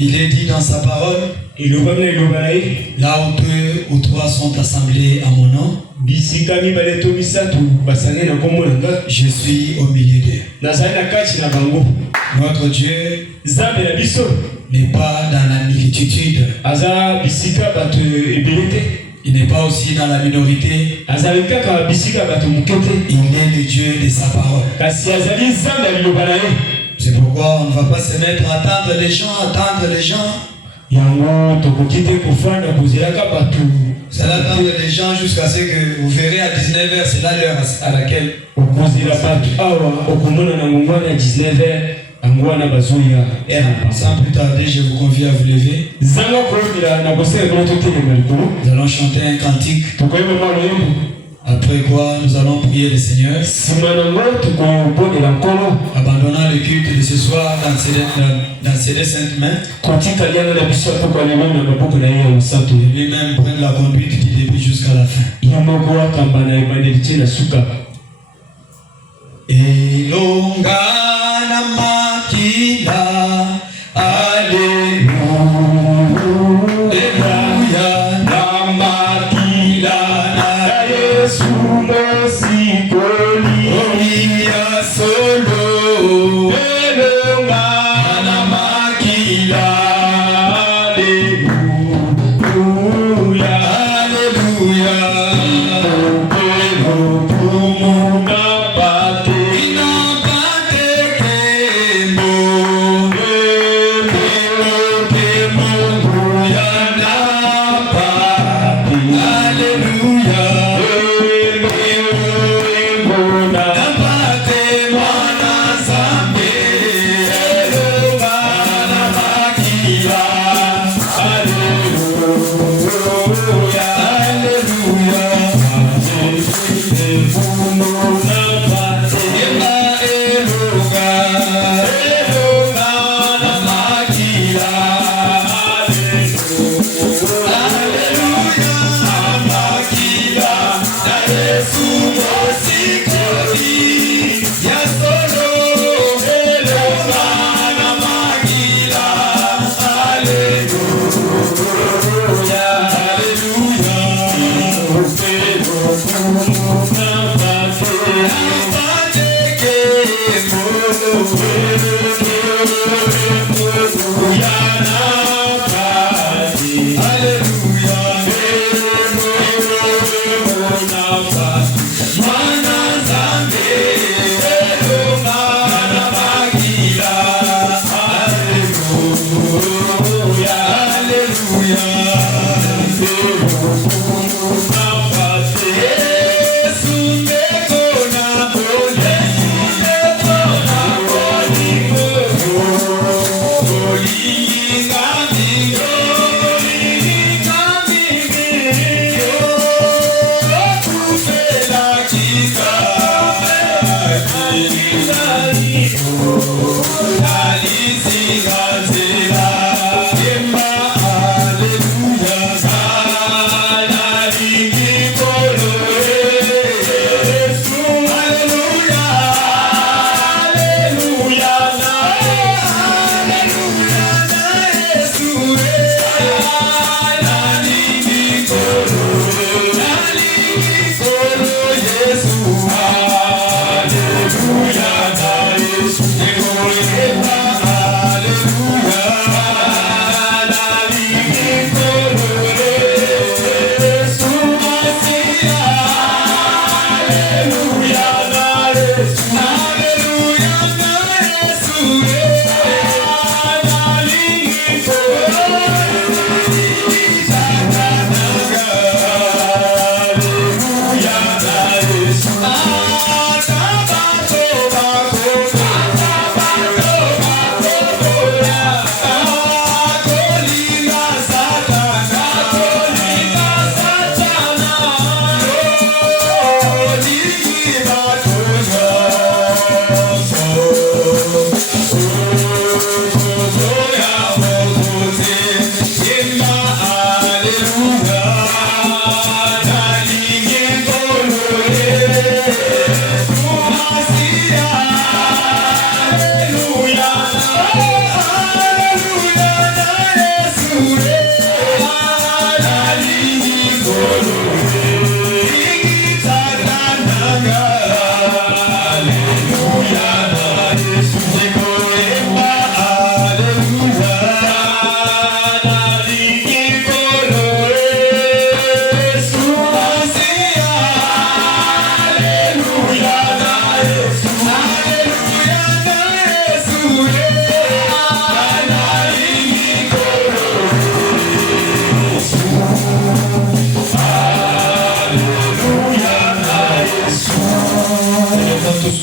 Il est dit dans sa parole, là où deux ou trois sont assemblés à mon nom, je suis au milieu d'eux. Notre Dieu n'est pas dans la multitude. Il n'est pas aussi dans la minorité. Il est le Dieu de sa parole. C'est pourquoi on ne va pas se mettre à attendre les gens. C'est l'attendre les gens jusqu'à ce que vous verrez à 19h, c'est là l'heure à laquelle sans plus tarder, je vous convie à vous lever. Nous allons chanter un cantique. Après quoi, nous allons prier le Seigneur. Abandonnant le culte de ce soir dans ses saintes mains. Lui-même prenne la conduite du début jusqu'à la fin. Elongana makila, Alléluia, namakila na Yesu mosikoli, omiya solo, elongana makila, Alléluia, Alléluia.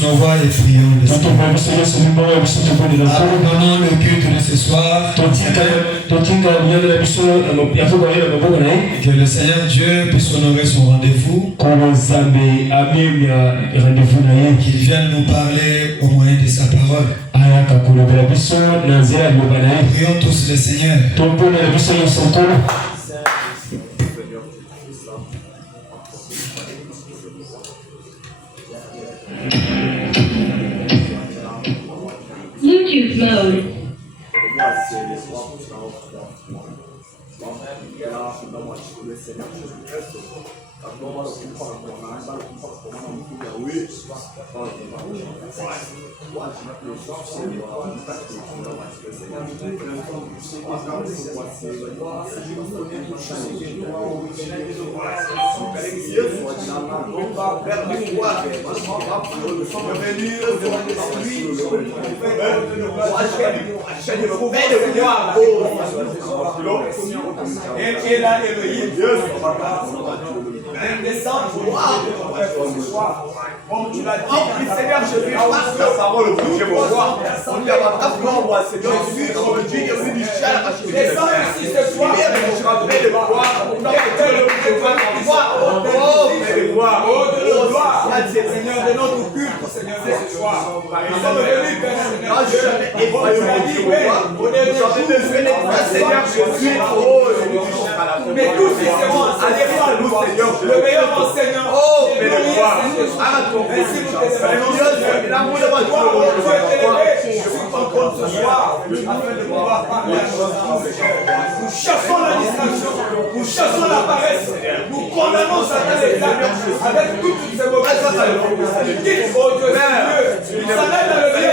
nos voix et prions le Seigneur. Abandonnons le culte de ce soir. Que le Seigneur Dieu puisse honorer son rendez-vous. Qu'il vienne nous parler au moyen de sa parole. Prions tous le Seigneur. Bluetooth mode. Comme tu l'as dit, Seigneur, je vais avoir la parole pour Dieu me voir. On lui a pas moi, Seigneur, je suis comme Dieu, je suis du chien à chez descends ici ce soir. Je rappelle le voir. On a fait le voir. Oh, de voir. Oh, de le voir. Seigneur, de notre culte, Seigneur, ce soir. Nous sommes venus, Père, Seigneur. Tu as dit, oui, on est Seigneur, je suis trop. Mais tous ils seront allés voir nous, Seigneur, le meilleur enseignant. Oh, mais le voir. Merci pour tes évangiles. L'amour de votre foi, tu es élevé. Je suis content ce soir afin de pouvoir parler à nos enfants. Nous chassons la distraction, nous chassons la paresse, nous condamnons Satan et Satan avec toutes ces mauvaises choses. Dites, oh Dieu, Dieu, ça l'aide dans le bien.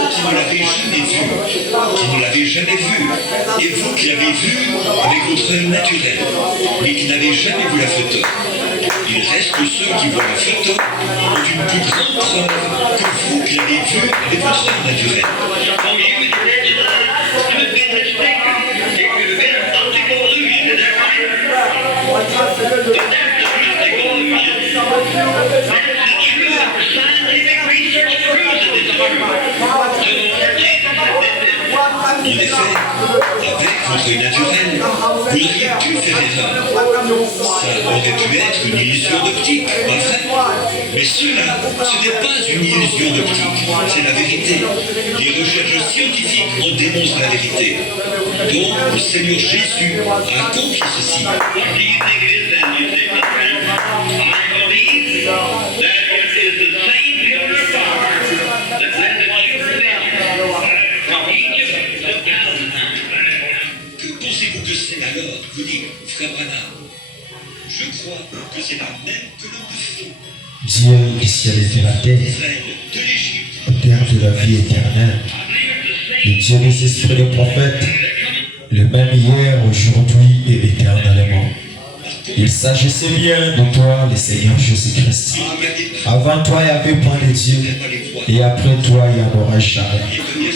Qui ne l'avez jamais vu, qui ne l'avez jamais vu, et vous qui l'avez vu avec votre œil naturel, mais qui n'avez jamais vu la photo. Il reste que ceux qui voient la photo ont une plus grande preuve que vous qui l'avez vu avec votre œil naturel. En effet, avec votre œil naturel, vous auriez pu faire erreur. Ça aurait pu être une illusion d'optique, pas vrai? Mais cela, ce n'est pas une illusion d'optique, c'est la vérité. Les recherches scientifiques en démontrent la vérité. Donc, le Seigneur Jésus a accompli ceci. Que pensez-vous que c'est alors? Vous dites, frère Branham, je crois que c'est la même colonne de feu. Dieu du ciel et de la terre, auteur de la vie éternelle, le Dieu des esprits des prophètes, le même hier, aujourd'hui et éternellement. Il s'agissait bien de toi, le Seigneur Jésus-Christ. Avant toi, il n'y avait point de Dieu, et après toi, il n'y en aura jamais.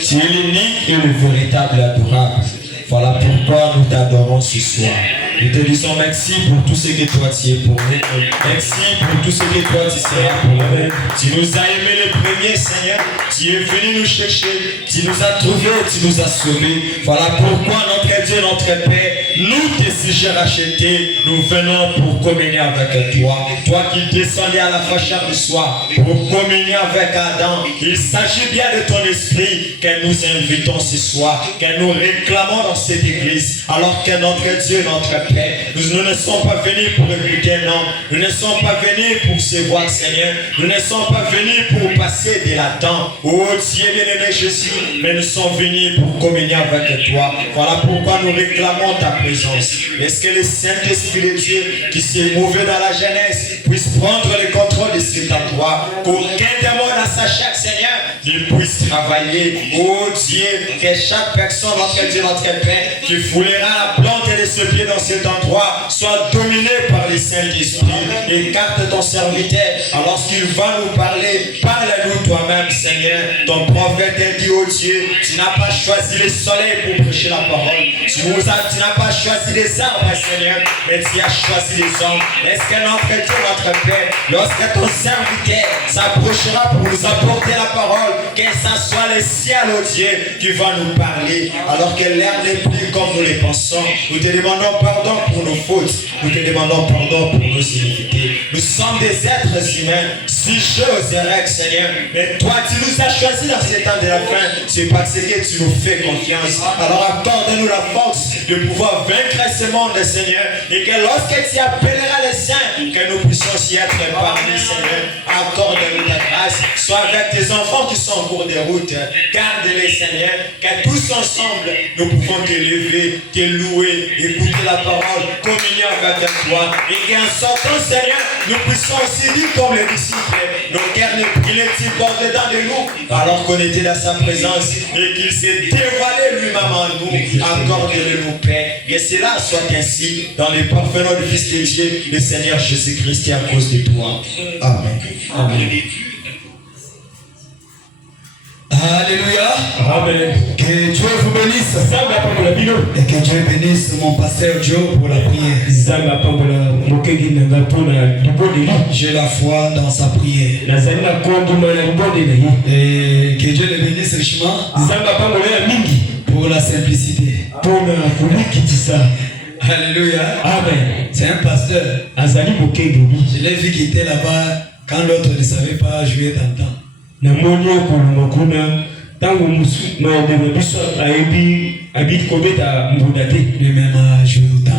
Tu es l'unique et le véritable adorable. Voilà pourquoi nous t'adorons ce soir. Nous te disons merci pour tout ce que toi tu es pour nous. Merci pour tout ce que toi tu seras pour nous. Tu nous as aimés les premiers, Seigneur. Tu es venu nous chercher. Tu nous as trouvés, tu nous as sauvés. Voilà pourquoi notre Dieu, notre Père, nous tes sujets rachetés, nous venons pour communier avec toi. Toi qui descendais à la fâcheur du soir pour communier avec Adam. Il s'agit bien de ton esprit que nous invitons ce soir, que nous réclamons dans cette église. Alors que notre Dieu, notre paix. Nous ne sommes pas venus pour écouter un homme. Nous ne sommes pas venus pour se voir, Seigneur. Nous ne sommes pas venus pour passer de la temps. Oh Dieu bien-aimé Jésus, mais nous sommes venus pour communier avec toi. Voilà pourquoi nous réclamons ta présence. Est-ce que le Saint-Esprit de Dieu qui s'est mouvé dans la jeunesse puisse prendre le contrôle de cet endroit, qu'aucun démon dans sa chair, Seigneur, ne puisse travailler. Oh Dieu, que chaque personne, notre Dieu, notre Père, qui foulera la plante de ce pied dans cet endroit, soit dominée par le Saint-Esprit. Écarte ton serviteur, alors qu'il va nous parler, parle-nous toi-même, Seigneur. Ton prophète a dit, oh Dieu, tu n'as pas choisi le soleil pour prêcher la parole. Tu n'as pas choisi les arbres, Seigneur, mais tu as choisi les hommes. Est-ce que notre Dieu, notre Père, lorsque ton serviteur s'approchera pour nous apporter la parole, que ça soit le ciel, oh Dieu, qui va nous parler, alors que l'air n'est plus comme nous les pensons. Nous te demandons pardon pour nos fautes. Nous te demandons pardon pour nos iniquités. Nous sommes des êtres humains, sujets aux erreurs, Seigneur. Mais toi, tu nous as choisis dans ces temps de la fin. C'est parce que tu nous fais confiance. Alors accorde-nous la force de pouvoir vaincre ce monde, Seigneur. Et que lorsque tu appelleras les saints, que nous puissions aussi être parmi, Seigneur. Accorde-nous ta grâce. Sois avec tes enfants qui sont en cours de route. Garde-les, Seigneur. Que tous ensemble, nous pouvons te lever, te louer, écouter la parole, communier avec toi. Et qu'en sortant, Seigneur, nous puissions aussi dire comme les disciples, nos cœurs ne brillaient-ils pas dedans de nous, alors qu'on était dans sa présence et qu'il s'est dévoilé lui-même en nous. Accorde-le-nous, Père. Que cela soit ainsi dans le parfait nom du Fils de Dieu, le Seigneur Jésus-Christ, à cause de toi. Amen. Amen. Alléluia. Amen. Que Dieu vous bénisse. Et que Dieu bénisse mon pasteur Joe pour la prière. J'ai la foi dans sa prière. Et que Dieu le bénisse richement pour la simplicité. Alléluia. Amen. C'est un pasteur. Je l'ai vu qui était là-bas quand l'autre ne savait pas jouer dans le temps. Le même âge ou tant.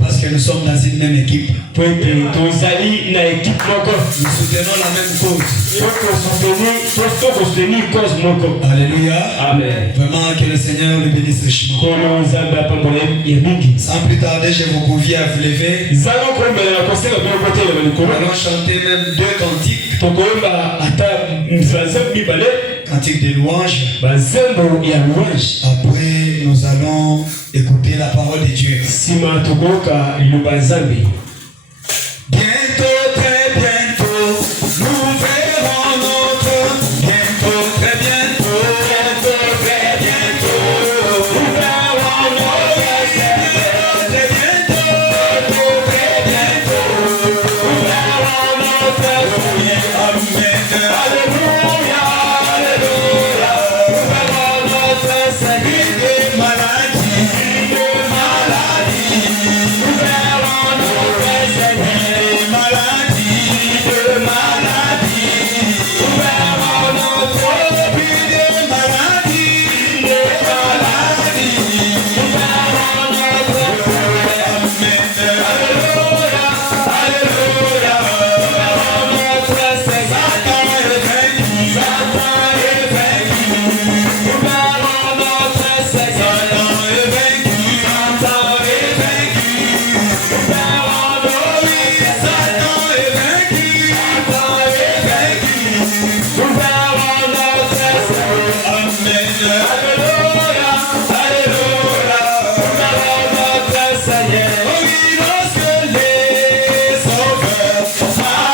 Parce que nous sommes dans une même équipe. Nous soutenons la même cause. Alléluia. Amen. Vraiment que le Seigneur le bénisse richement. Sans plus tarder, je vous convie à vous lever. Allons chanter même 2 cantiques. Cantique de louange. Après, nous allons écouter la parole de Dieu. Bientôt, très bientôt, nous verrons notre. Bientôt, très bientôt, bientôt, très bientôt, nous verrons notre Seigneur. Très bientôt, très bientôt, nous verrons notre Seigneur. Amen. Alléluia, alléluia, nous verrons notre Seigneur. Des maladies, nous verrons notre Seigneur. Des maladies, nous verrons notre plus des maladies, nous verrons notre Seigneur. Alléluia, alléluia, nous verrons notre Seigneur. Satan est vaincu, nous verrons notre Seigneur. Satan est vaincu, Satan est vaincu, nous verrons notre Seigneur. Satan est vaincu, Satan est vaincu, nous verrons notre Seigneur. Amen. Alléluia, alléluia, nous verrons notre Seigneur. Oui, lorsque les sauveurs s'appellera,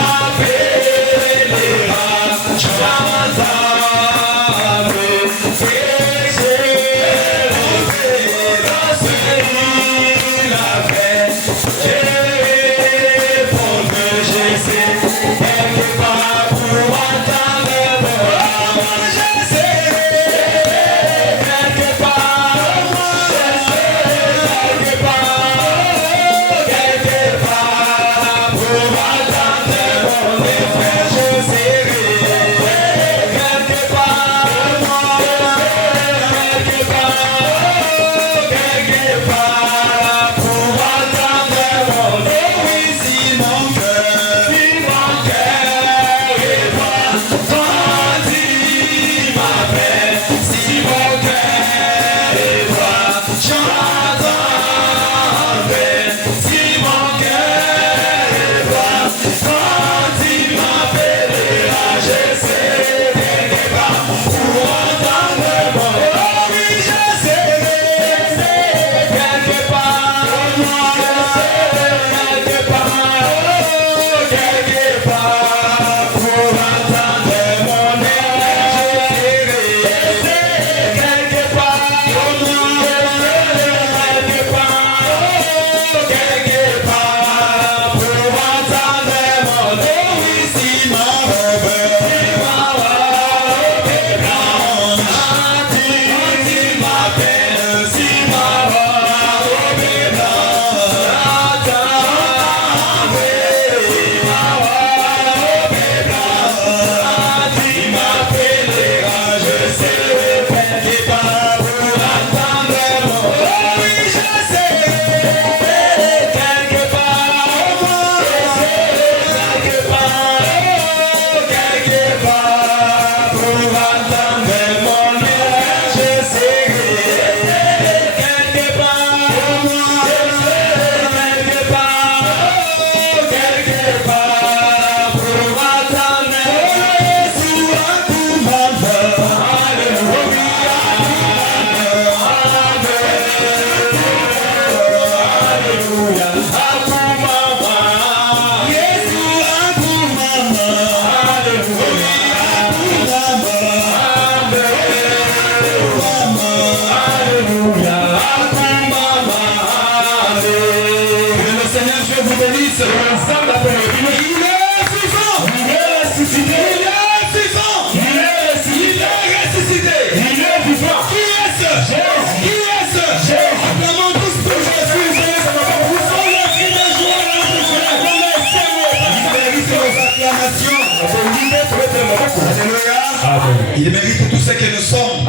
Alléluia. Amen. Il mérite tout ce que nous sommes.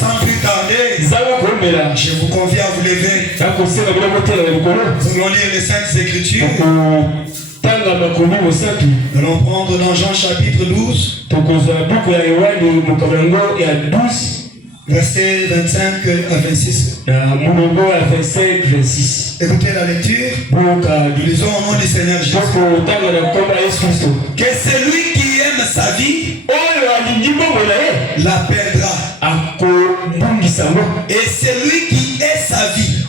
Sans plus tarder, je vous convie à vous lever. Nous allons lire les Saintes Écritures. Nous allons prendre dans Jean chapitre 12, versets 25 à 26. Écoutez la lecture. Nous lisons au nom du Seigneur Jésus. Que celui qui aime sa vie la perdra. Et celui qui est sa vie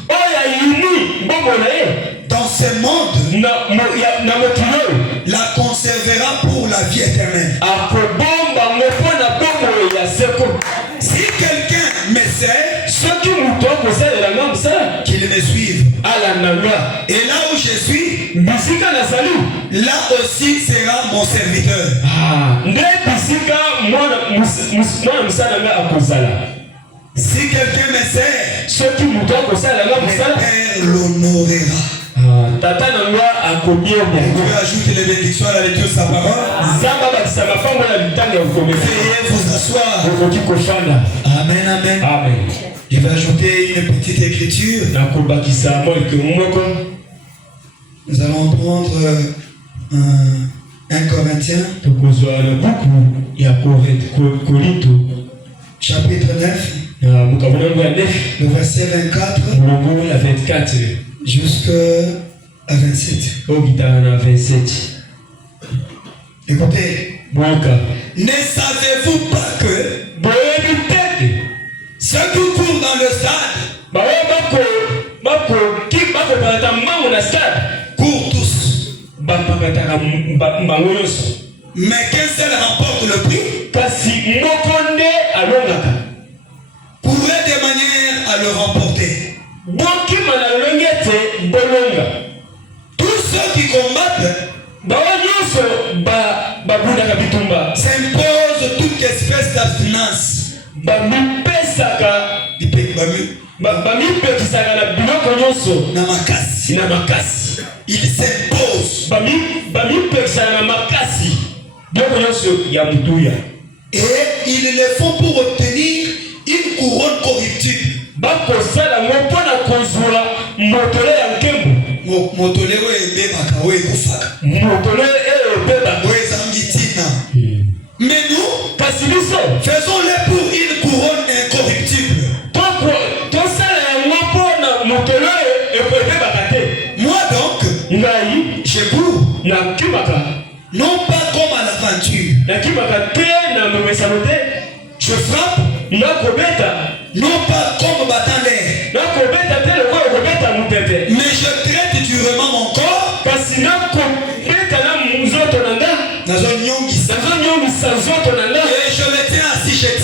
dans ce monde la conservera pour la vie éternelle. Si quelqu'un me sert, qu'il me suive. Et là où je suis, là aussi sera mon serviteur. Si quelqu'un me sert, mon Père l'honorera. Dieu ajoute les bénédictions à la lecture de sa parole. Veuillez vous asseoir. Amen, amen. Amen. Je vais ajouter une petite écriture. Nous allons prendre 1 Corinthiens, chapitre 9, le verset 24 jusqu'à 27. Écoutez, ne savez-vous pas que ceux qui courent dans le stade courent tous, mais qu'un seul remporte le prix? Courait de manière à le remporter. Tous ceux qui combattent s'imposent toute espèce d'abstinence. Il s'impose. Et ils le font pour obtenir une couronne corruptible. Mais nous faisons-le pour une couronne incorruptible. Moi donc, je cours, non pas comme à l'aventure. Je frappe, non pas comme battant l'air, mais je traite durement mon corps. Et je me tiens assis chez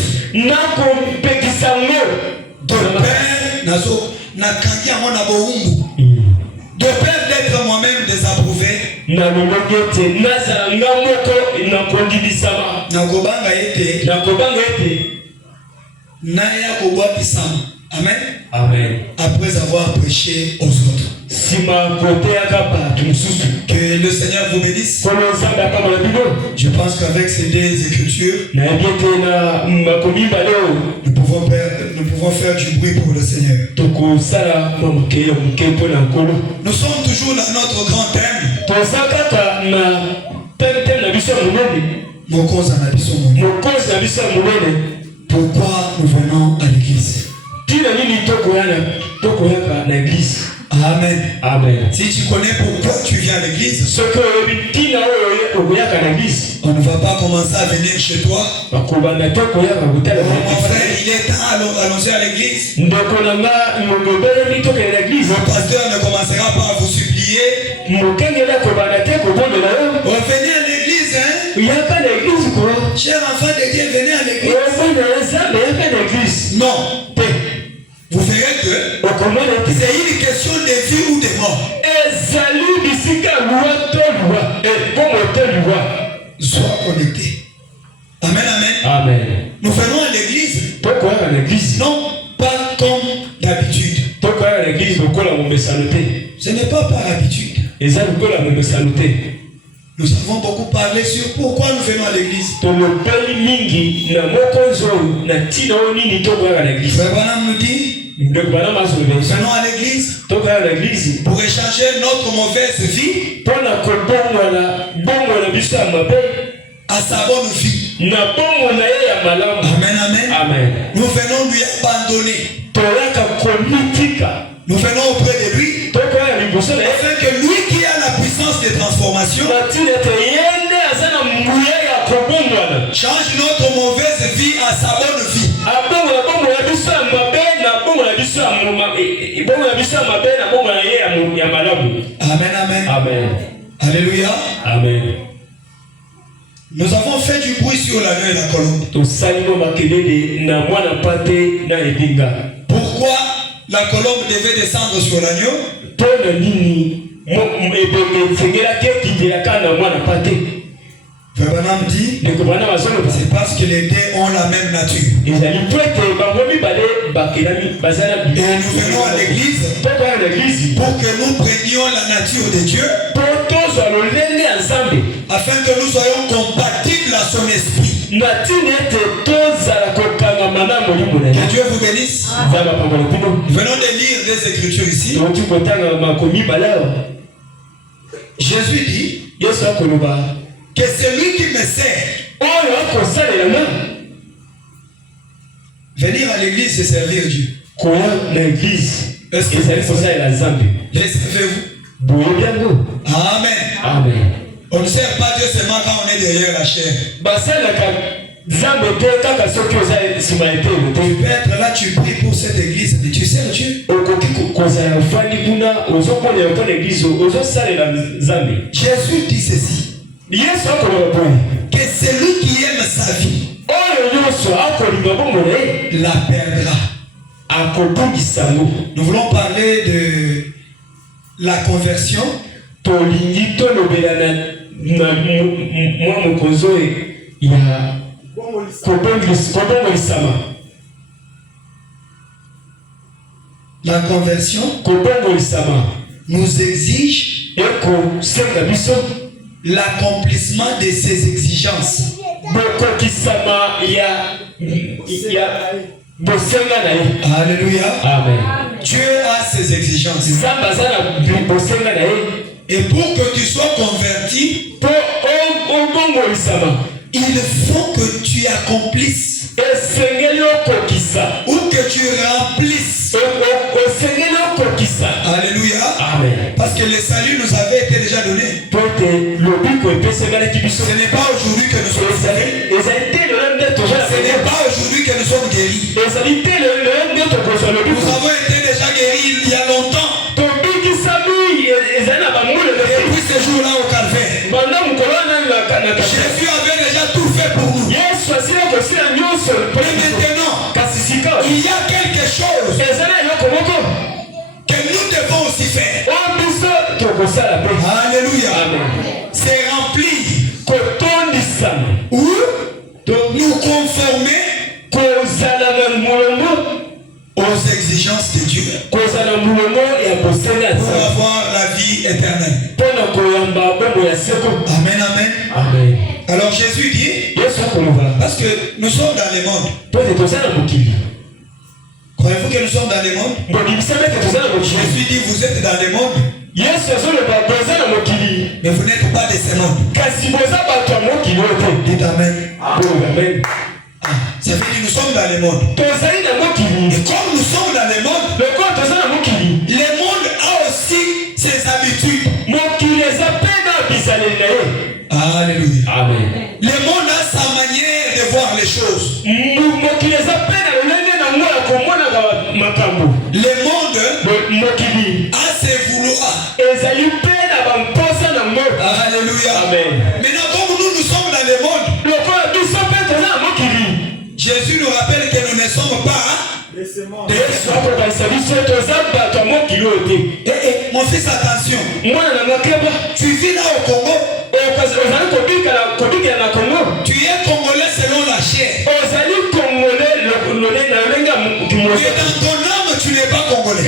de peur d'être moi-même désapprouvé. Amen. Amen. Après avoir prêché aux autres. Que le Seigneur vous bénisse. Je pense qu'avec ces deux écritures, nous pouvons faire du bruit pour le Seigneur. Nous sommes toujours dans notre grand thème. Pourquoi nous venons à l'église? Amen. Amen. Si tu connais pourquoi tu viens à l'église, on ne va pas commencer à venir chez toi. Mon frère, il est temps, allons-y à l'église. Le pasteur ne commencera pas à vous supplier. Revenez à l'église, hein? Cher enfant de Dieu, venez à l'église. Non. Vous verrez que c'est une question de vie ou de mort. Sois connecté. Amen, amen. Amen. Nous venons à l'église. Non pas comme d'habitude. Ce n'est pas par habitude. Nous avons beaucoup parlé sur pourquoi nous venons à l'église. Frère Branham nous dit, venons à l'église pour échanger notre mauvaise vie à sa bonne vie. Amen, amen. Nous venons lui abandonner. Nous venons auprès de lui afin que lui qui a la puissance de transformation change notre mauvaise vie à sa bonne vie. Amen, amen. Alléluia. Amen. Nous avons fait du bruit sur l'agneau et la colombe. Pourquoi la colombe devait descendre sur l'agneau? Frère Branham dit, c'est parce que les deux ont la même nature. Et nous venons à l'église pour que nous prenions la nature de Dieu, afin que nous soyons compatibles à son esprit. Que Dieu vous bénisse. Nous venons de lire des écritures ici. Jésus dit que celui qui me sert, venir à l'église c'est servir Dieu. Est-ce que les servez-vous? Amen. Amen. On ne sert pas Dieu seulement quand on est derrière la chair. Tu peux être là, tu pries pour cette église, mais tu sers Dieu. Jésus dit ceci, que celui qui aime sa vie la perdra. Nous voulons parler de la conversion. La conversion nous exige l'accomplissement de ses exigences. Alléluia. Amen. Dieu a ses exigences. Et pour que tu sois converti, il faut que tu accomplisses ou que tu remplisses. Alléluia. Amen. Parce que le salut nous avait été déjà donné. Ce n'est pas aujourd'hui que nous sommes sauvés. Ce n'est pas aujourd'hui que nous sommes guéris. Nous avons été déjà guéris il y a longtemps. Depuis ce jour-là au calvaire, Jésus avait déjà tout fait pour nous. Et maintenant, il y a quelque chose que nous devons aussi faire. Alléluia. C'est remplir ou nous conformer aux exigences de Dieu pour avoir la vie éternelle. Amen, amen. Amen. Alors Jésus dit, parce que nous sommes dans le monde. Croyez-vous que nous sommes dans le monde? Jésus dit, vous êtes dans le monde, mais vous n'êtes pas de ce monde. Dites amen. Amen. Ça veut dire que nous sommes dans le monde. Et comme nous sommes dans le monde, le monde a aussi ses habitudes. Alléluia. Amen. Le monde a sa manière de voir les choses. Le monde a ses vouloirs. Alléluia. Amen. Maintenant, comme nous sommes dans le monde, Jésus nous rappelle que nous ne sommes pas de ce monde. Mon fils, attention. Tu vis là au Congo. Tu es congolais selon la chair. Mais dans ton âme, tu n'es pas congolais.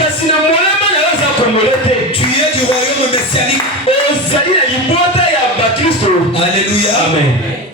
Tu es du royaume messianique. Amen.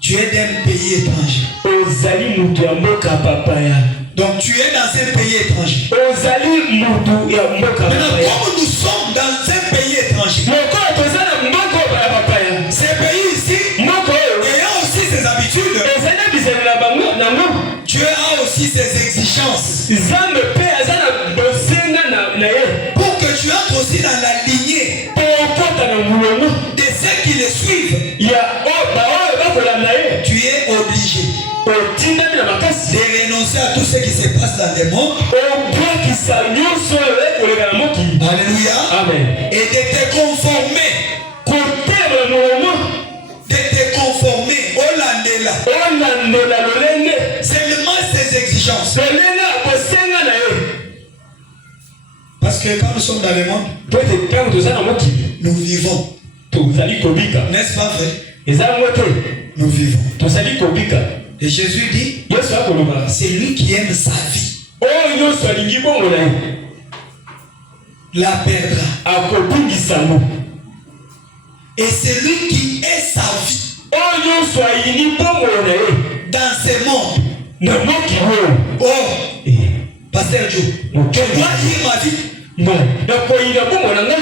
Tu es d'un pays étranger. Ozali mutu ya mboka papa ya. Donc tu es dans un pays étranger. Ozali mutu ya mboka Maintenant, papa ya. comme nous sommes dans un pays étranger, Lokola tozala mboka ya papa ya. ces pays ici, Mboka oyo ayant aussi ses habitudes, ezali na bizali na bango nango. Dieu a aussi ses exigences. Nzambe pe aza na bosenga na ye. Pour que tu entres aussi dans la lignée Po okota na mulongo de ceux qui le suivent, ya baoyo bakolanda ye. tu es obligé Otindami na makasi. de renoncer à tout ce qui se passe dans le monde. Obwakisa nyonso oyo ekoleka na mokili. Alléluia. Amen. Et de te conformer, Kotema na molongo de te conformer au landela. olandela lolenge Seulement ses exigences. lolenge akosenga na ye. Parce que quand nous sommes dans le monde, Po ete ntango toza na mokili nous vivons. tozali kobika. N'est-ce pas vrai? Eza yango te Nous vivons. tozali kobika. Et Jésus dit, Yesu akoloba c'est lui qui aime sa vie, oyo nyonso alingi bongo na ye la perdra. akobungisa yango. Et c'est lui qui est sa vie Oyo nyonso alingi bongo na ye dans ce monde. na mokili oyo. Oh, Pasteur Joe, je dois dire ma vie. nakoyina bongo na nga.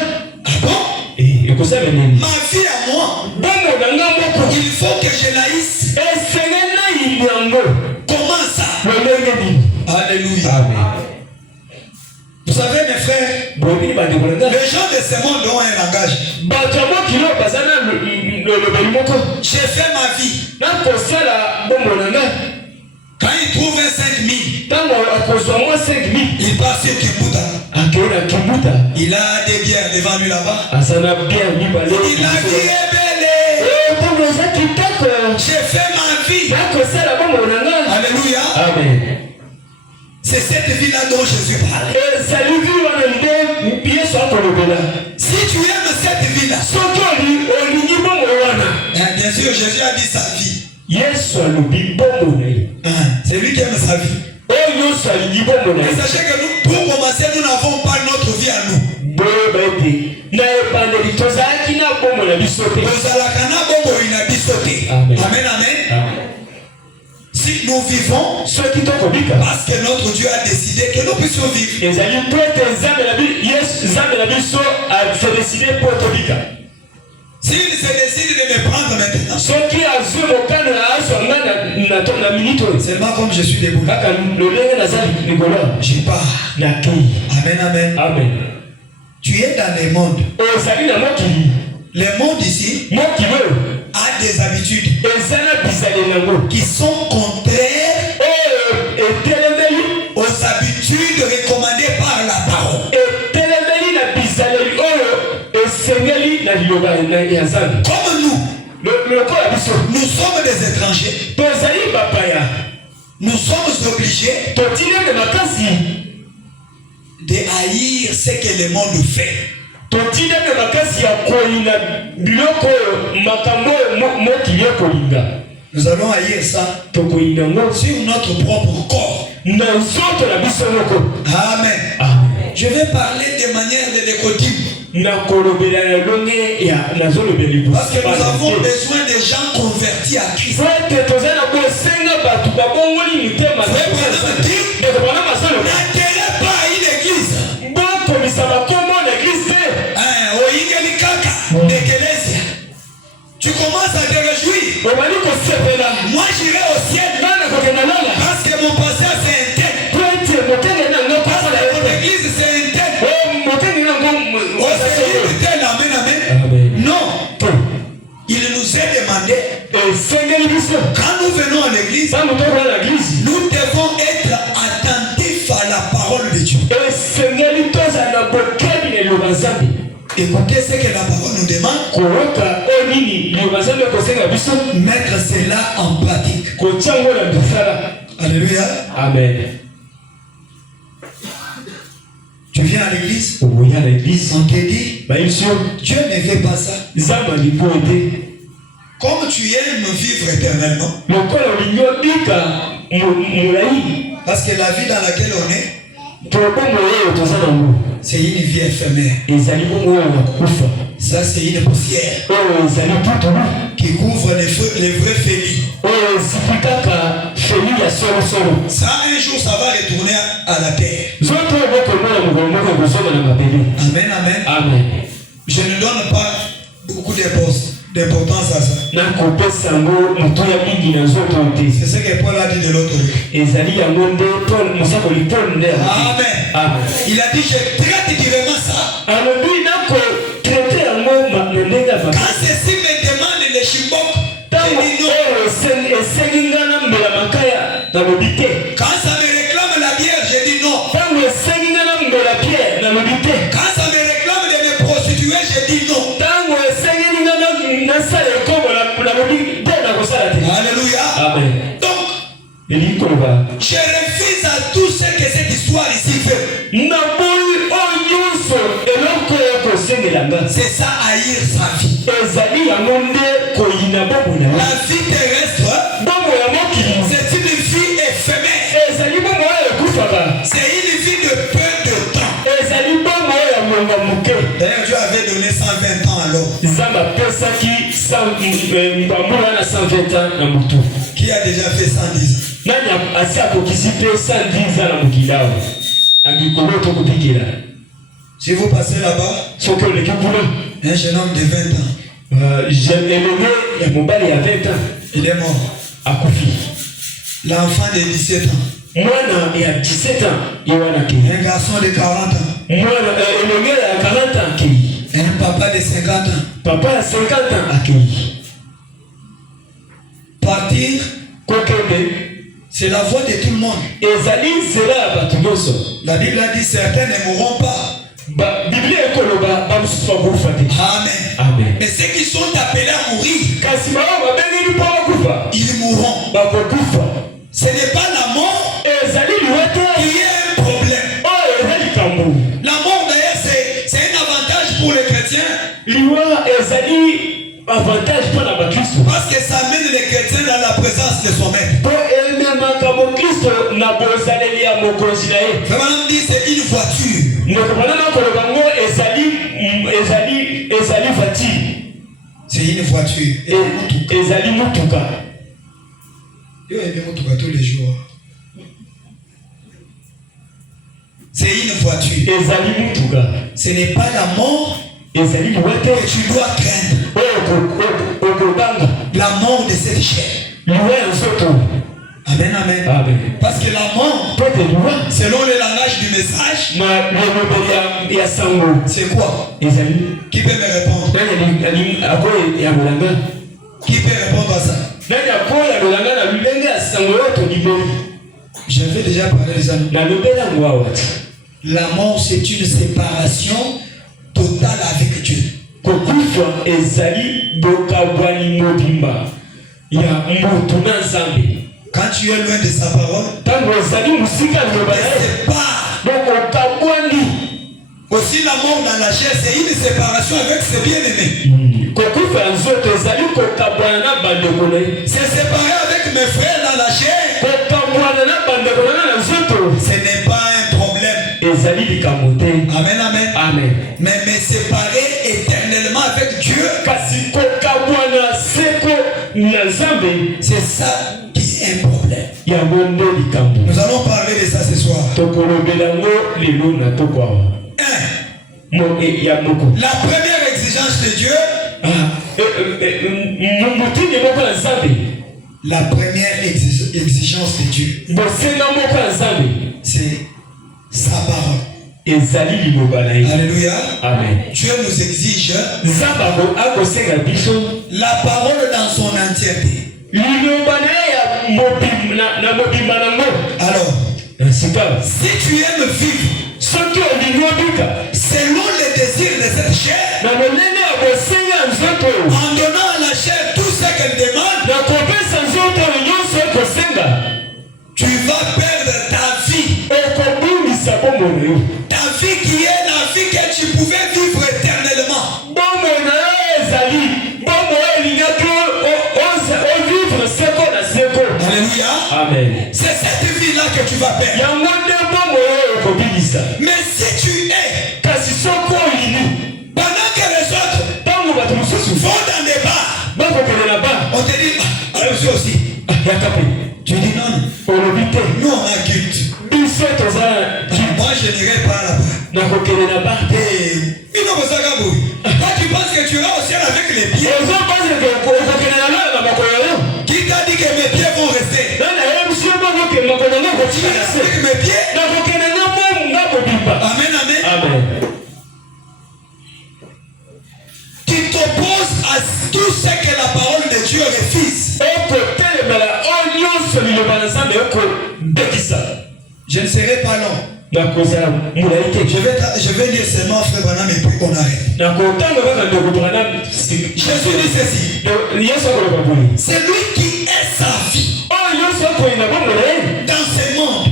Ah bon? ekosala nini? Ma vie à moi. bongo na nga moko Il faut que je l'haïsse. esenge nayini yango. Comment ça? lolenge nini? Alléluia. Amen. Vous savez, mes frères, bobini bandeko na nga les gens de ce monde ont un langage. bato ya mokili oyo baza na lolobeli moko. J'ai fait ma vie. nakosala bongo na nga Quand il trouve 5 000, ntango akozwa mwa 5 000 il part sur Kimbuta. akei na kimbuta Il a des bières devant lui là-bas. aza na bien mibale. Il a dit, eh belle, ntango eza kitoko j'ai fait ma vie. nakosala bongo na nga. Alléluia. amen. C'est cette vie-là dont Jésus parle. ezali vi wana nde yesu akolobela. Si tu aimes cette vie-là, soki olingi bongo wana bien sûr, Jésus a dit sa vie. yesu alobi bongo na ye. C'est lui qui aime sa vie. oyo nyonso alingi bongo na Et ye. sachez que nous, pour commencer, nous n'avons pas notre vie à nous. boyeba ete na ebandeli tozalaki na bongo na biso te. Tozalaka na bongo ina biso te. Amen. Amen, amen. Si nous vivons, soki tokobika parce que notre Dieu a décidé que nous puissions vivre. ezali mpo ete nzambe na biso adeside mpo tobika. S'il se décide de me prendre maintenant, soki azwi mokano na azwa nga na minute oyo seulement comme je suis debout, kaka lolenge naza likolo je pars. nakei. Amen, amen. amen. Tu es dans le monde. ozali na mokili. Le monde ici mokili oyo a des habitudes eza na bizaleli nango qui sont contraires oyo etelemeli aux habitudes recommandées par la parole. etelemeli na bizaleli oyo esengeli na liloba ya nzambe. Comme nous, lokola biso nous sommes des étrangers. tozali bapaya Nous sommes obligés totinende makasi de haïr ce que le monde fait. totinende makasi ya kolinga biloko oyo makambo oyo mokili ekolinga. Nous allons haïr ça tokolinga ngo sur notre propre corps. na nzoto na biso moko. Amen. amen. Je vais parler de manière de l'écoutime. nakolobela na longe ya nazolobela liboso. Parce que nous avons besoin de gens convertis à Christ. ete toza na kosenga bato babongoli mitema. N'atterrez pas à une église. bokomisa bakombo na eglise te. Oyingeli kaka d'Ecclésia. Tu commences à te réjouir. obali kosepela. Moi j'irai au ciel nana kokenda nala. parce que mon pasteur c'est un tel. po ete mokenge nango Parce kosala que mon ye. église c'est un tel. mokenge nango Oh, c'est une telle, amen, amen. amen. Non. Il nous est demandé, esengeli biso quand nous venons à l'église, ntango tokola na eglise nous devons être attentifs à la parole de Dieu. esengeli tozala na bokebi na liloba nzambe. Écoutez ce que la parole nous demande, koyoka oyo nini liloba nzambe ekosenga biso. mettre cela en pratique. kotia ngo na bisala. Alléluia. amen. Tu viens à l'église, okoya na eglise on te dit, bayebi Dieu ne veut pas ça. nzambe alingi ete Comme tu aimes vivre éternellement, lokola olingi obika molai parce que la vie dans laquelle on est, tobongo oyo toza nango C'est une vie éphémère. Ça, c'est une poussière qui couvre les vrais félix. Ça, un jour, ça va retourner à la terre. Amen, amen. Amen. Je ne donne pas beaucoup d'importance à ça. C'est ce que Paul a dit de l'autre côté. Amen. Il a dit, je traite directement ça. Quand ceci me demande les chimbok, je dis non. Quand ça me réclame la bière, je dis non. Quand ça me réclame de me prostituer, je dis non. Alléluia. Amen. Donc, je refuse à tout ce que cette histoire ici fait. C'est ça, haïr sa vie. La vie terrestre, c'est une vie éphémère. C'est une vie de peu de temps. D'ailleurs, Dieu avait donné 120 ans alors. Qui a déjà fait 110 ans? Si vous passez là-bas, un jeune homme de 20 ans, il est mort. L'enfant de 17 ans, un garçon de 40 ans, un papa de 50 ans. Partir, c'est la voix de tout le monde. La Bible a dit certains ne mourront pas. Amen. Mais ceux qui sont appelés à mourir, ils mourront. Ce n'est pas la mort qui est un problème. La mort d'ailleurs c'est un avantage pour les chrétiens. Parce que ça amène les chrétiens dans la présence de son maître. Vraiment on dit c'est une voiture. C'est une voiture. Yo aime motuka tous les jours. C'est une voiture. Ce n'est pas la mort que tu dois craindre. La mort de cette chair. Amen, amen. Parce que la mort, selon le langage du message, c'est quoi? Qui peut me répondre? Qui peut répondre à ça? J'avais déjà parlé de ça. La mort, c'est une séparation totale avec Dieu. Quand tu es loin de sa parole, tu ne sais pas. Aussi la mort dans la chair, c'est une séparation avec ses bien-aimés. C'est séparé avec mes frères dans la chair. Ce n'est pas un problème. Amen, amen. Mais me séparer éternellement avec Dieu, c'est ça qui est un problème. Nous allons parler de ça ce soir. La première exigence de Dieu, la première exigence de Dieu, c'est sa parole. Alléluia. Amen. Dieu nous exige la parole dans son entièreté. Alors, si tu aimes vivre selon les désirs de cette chair, en donnant à la chair tout ce qu'elle demande, tu vas perdre ta vie. Ta vie qui est la vie que tu pouvais vivre éternellement. Alléluia. Alléluia. Amen. C'est cette vie-là que tu vas perdre. Mais si tu es, pendant que les autres vont dans des bars, on te dit, allez aussi. Tu dis non, nous on a culte. Moi je n'irai pas là-bas. Toi tu penses que tu iras au ciel avec les pieds. Qui t'a dit que mes pieds vont rester? Tu iras avec mes pieds. Amen, amen. Amen. Tu t'opposes à tout ce que la parole de Dieu refuse. Je ne serai pas long. Je vais lire seulement Frère Branham et puis on arrête. Jésus dit ceci. C'est lui qui est sa vie dans ce monde.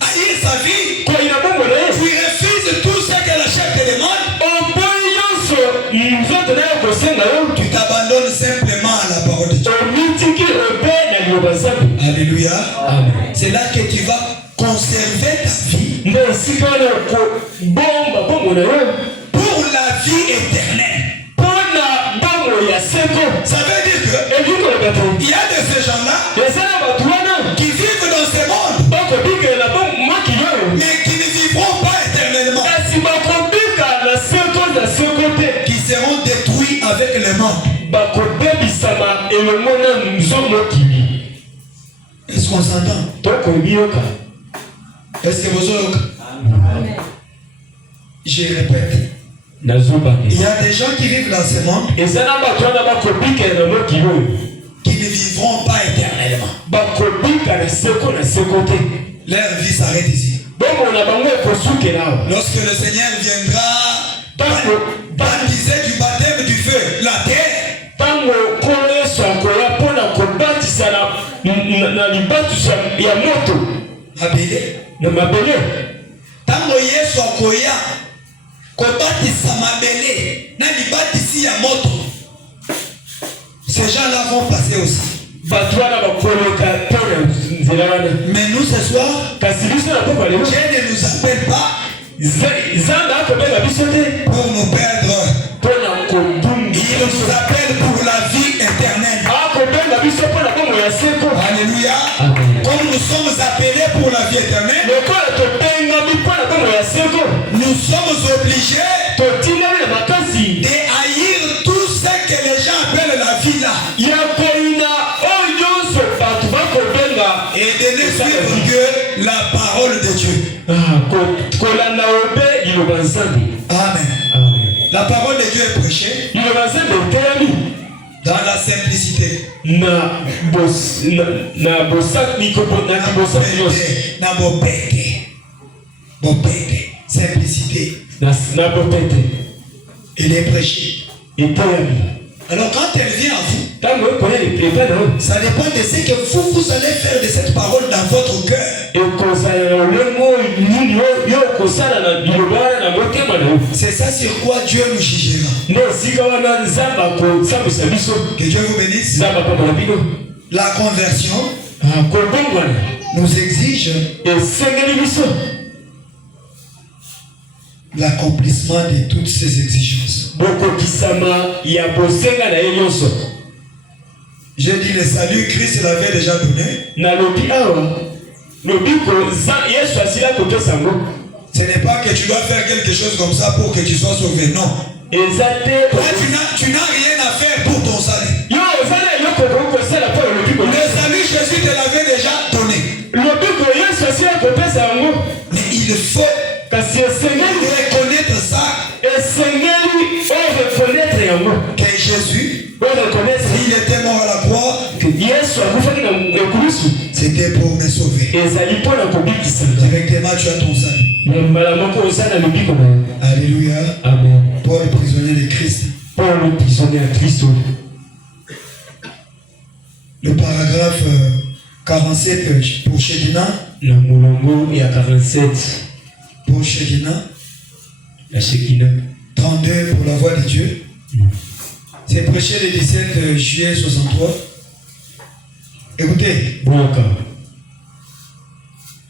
Haïr sa vie, tu refuses tout ce que la chair te demande. Tu t'abandonnes simplement à la parole de Dieu. Alléluia. C'est là que tu vas conserver ta vie pour la vie éternelle. Ça veut dire que il y a de ces gens-là qui vivent dans ce monde mais qui ne vivront pas éternellement, qui seront détruits avec le monde. Est-ce qu'on s'entend? Est-ce que vous êtes? Je répète, il y a des gens qui vivent dans ce monde qui ne vivront pas éternellement. Leur vie s'arrête ici. Lorsque le Seigneur viendra baptiser du baptême du feu la terre, tango Yesu akoya kobatisa mabele na libatisi ya moto, ces gens-là vont passer aussi. Mais nous ce soir, Dieu ne nous appelle pas pour nous perdre. Il nous appelle pour la vie éternelle. Alléluia. Comme nous sommes appelés pour la vie éternelle, nous sommes obligés de haïr tout ce que les gens appellent la vie là et de ne suivre que la parole de Dieu. Amen. La parole de Dieu est prêchée dans la simplicité. Simplicité. Il est prêché. Alors quand elle vient à vous, ça dépend de ce que vous allez faire de cette parole dans votre cœur. C'est ça sur quoi Dieu nous jugera. Que Dieu vous bénisse. La conversion nous exige l'accomplissement de toutes ces exigences. J'ai dit le salut, Christ l'avait déjà donné. Ce n'est pas que tu dois faire quelque chose comme ça pour que tu sois sauvé, non. Toi, tu n'as rien à faire pour ton salut. Le salut, Jésus te l'avait déjà donné. Mais il faut reconnaître ça. Que Jésus, il était mort à la croix, c'était pour me sauver. Directement, tu as ton salut. Alléluia. Amen. Paul, le prisonnier de Christ. Le paragraphe 47 pour Shekina. Pour Shekina. La Shekina. 32 pour la voix de Dieu. C'est prêché le 17 juillet 63. Écoutez.